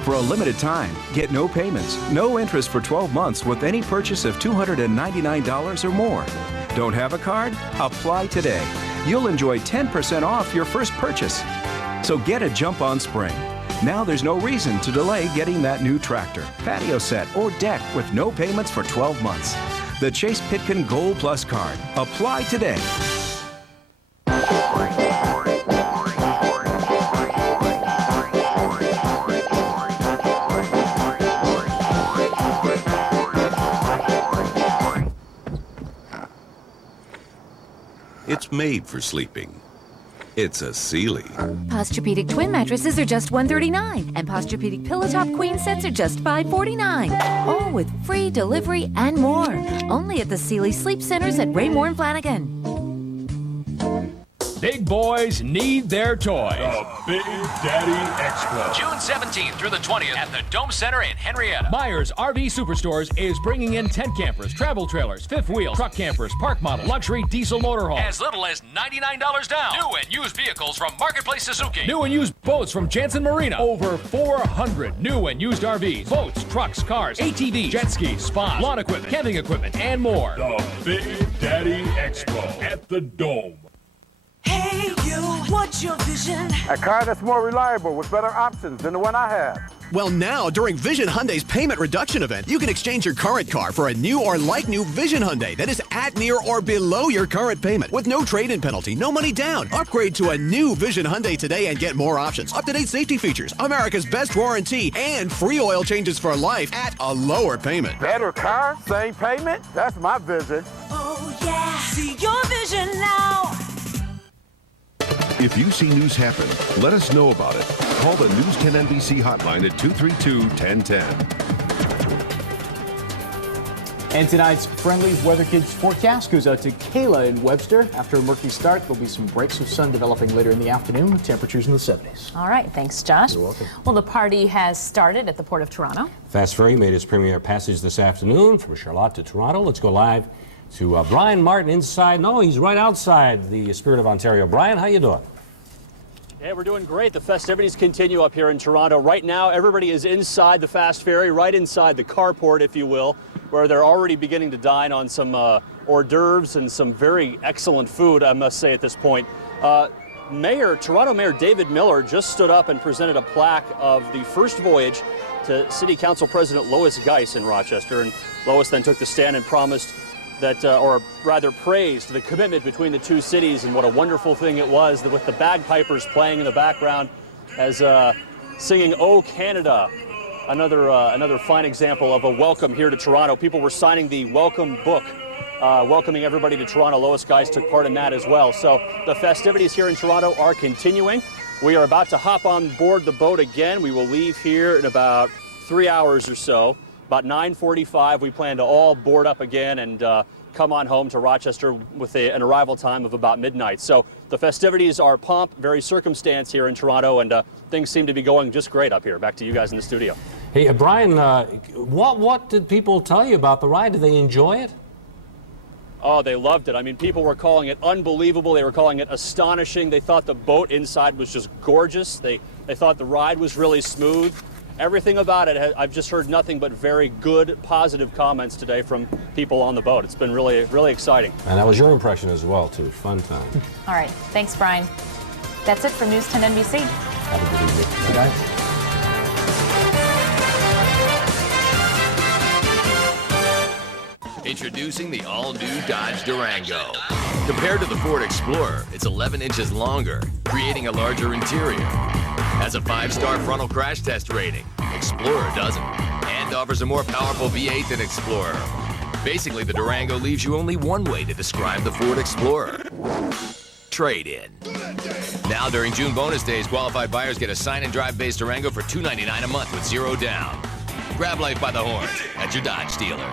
For a limited time, get no payments, no interest for 12 months with any purchase of $299 or more. Don't have a card? Apply today. You'll enjoy 10% off your first purchase. So get a jump on spring. Now there's no reason to delay getting that new tractor, patio set, or deck with no payments for 12 months. The Chase Pitkin Gold Plus card. Apply today. It's made for sleeping. It's a Sealy. Posturepedic twin mattresses are just $139, and Posturepedic pillow top queen sets are just $549. All with free delivery and more. Only at the Sealy Sleep Centers at Raymore and Flanagan. Big boys need their toys. The Big Daddy Expo. June 17th through the 20th at the Dome Center in Henrietta. Myers RV Superstores is bringing in tent campers, travel trailers, fifth wheel, truck campers, park model, luxury diesel motorhomes. As little as $99 down. New and used vehicles from Marketplace Suzuki. New and used boats from Jansen Marina. Over 400 new and used RVs, boats, trucks, cars, ATVs, jet skis, spas, lawn equipment, camping equipment, and more. The Big Daddy Expo at the Dome. Hey, you, what's your vision? A car that's more reliable with better options than the one I have. Well, now, during Vision Hyundai's payment reduction event, you can exchange your current car for a new or like-new Vision Hyundai that is at, near, or below your current payment with no trade-in penalty, no money down. Upgrade to a new Vision Hyundai today and get more options, up-to-date safety features, America's best warranty, and free oil changes for life at a lower payment. Better car, same payment? That's my vision. Oh, yeah. See your vision now. If you see news happen, let us know about it. Call the News 10 NBC hotline at 232-1010. And tonight's Friendly Weather Kids forecast goes out to Kayla in Webster. After a murky start, there'll be some breaks of sun developing later in the afternoon with temperatures in the 70s. All right, thanks, Josh. You're welcome. Well, the party has started at the Port of Toronto. Fast Ferry made its premiere passage this afternoon from Charlotte to Toronto. Let's go live to Brian Martin inside. No, he's right outside the Spirit of Ontario. Brian, how you doing? Hey, we're doing great. The festivities continue up here in Toronto. Right now, everybody is inside the Fast Ferry, right inside the carport, if you will, where they're already beginning to dine on some hors d'oeuvres and some very excellent food, I must say, at this point. Toronto Mayor David Miller just stood up and presented a plaque of the first voyage to City Council President Lois Geis in Rochester. And Lois then took the stand and promised that, or rather praised the commitment between the two cities and what a wonderful thing it was with the bagpipers playing in the background as singing "Oh Canada." Another fine example of a welcome here to Toronto. People were signing the welcome book, welcoming everybody to Toronto. Lois Geis took part in that as well. So the festivities here in Toronto are continuing. We are about to hop on board the boat again. We will leave here in about 3 hours or so. About 9:45, we plan to all board up again and come on home to Rochester with an arrival time of about midnight. So the festivities are pomp, very circumstance here in Toronto, and things seem to be going just great up here. Back to you guys in the studio. Hey, Brian, what did people tell you about the ride? Did they enjoy it? Oh, they loved it. I mean, people were calling it unbelievable. They were calling it astonishing. They thought the boat inside was just gorgeous. They thought the ride was really smooth. Everything about it, I've just heard nothing but very good, positive comments today from people on the boat. It's been really, really exciting. And that was your impression as well, too. Fun time. All right, thanks, Brian. That's it from News 10 NBC. Have a good evening. Good night. Introducing the all-new Dodge Durango. Compared to the Ford Explorer, it's 11 inches longer, creating a larger interior. Has a 5-star frontal crash test rating. Explorer doesn't. And offers a more powerful V8 than Explorer. Basically, the Durango leaves you only one way to describe the Ford Explorer. Trade-in. Now during June bonus days, qualified buyers get a sign-and-drive-based Durango for $299 a month with 0 down. Grab life by the horns at your Dodge dealer.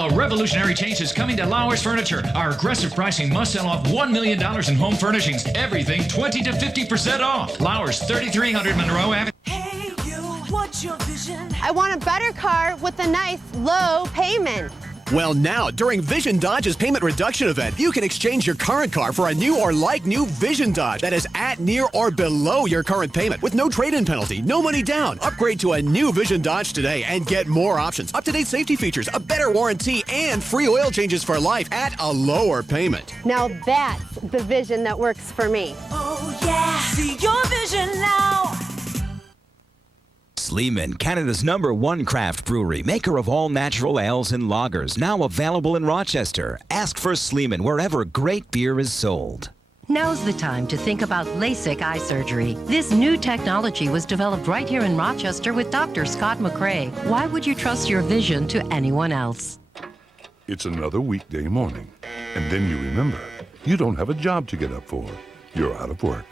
A revolutionary change is coming to Lauer's Furniture. Our aggressive pricing must sell off $1 million in home furnishings. Everything 20 to 50% off. Lauer's, 3300 Monroe Avenue. Hey, you, what's your vision? I want a better car with a nice low payment. Well, now, during Vision Dodge's payment reduction event, you can exchange your current car for a new or like-new Vision Dodge that is at, near, or below your current payment with no trade-in penalty, no money down. Upgrade to a new Vision Dodge today and get more options, up-to-date safety features, a better warranty, and free oil changes for life at a lower payment. Now that's the vision that works for me. Oh, yeah. See your vision now. Sleeman, Canada's #1 craft brewery, maker of all natural ales and lagers, now available in Rochester. Ask for Sleeman wherever great beer is sold. Now's the time to think about LASIK eye surgery. This new technology was developed right here in Rochester with Dr. Scott McRae. Why would you trust your vision to anyone else? It's another weekday morning, and then you remember, you don't have a job to get up for. You're out of work.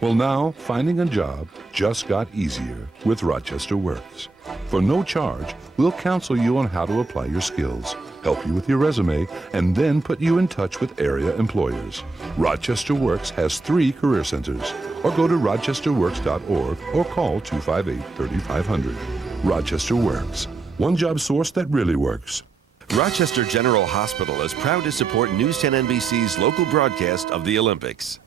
Well, now, finding a job just got easier with Rochester Works. For no charge, we'll counsel you on how to apply your skills, help you with your resume, and then put you in touch with area employers. Rochester Works has 3 career centers, or go to rochesterworks.org or call 258-3500. Rochester Works, one job source that really works. Rochester General Hospital is proud to support News 10 NBC's local broadcast of the Olympics.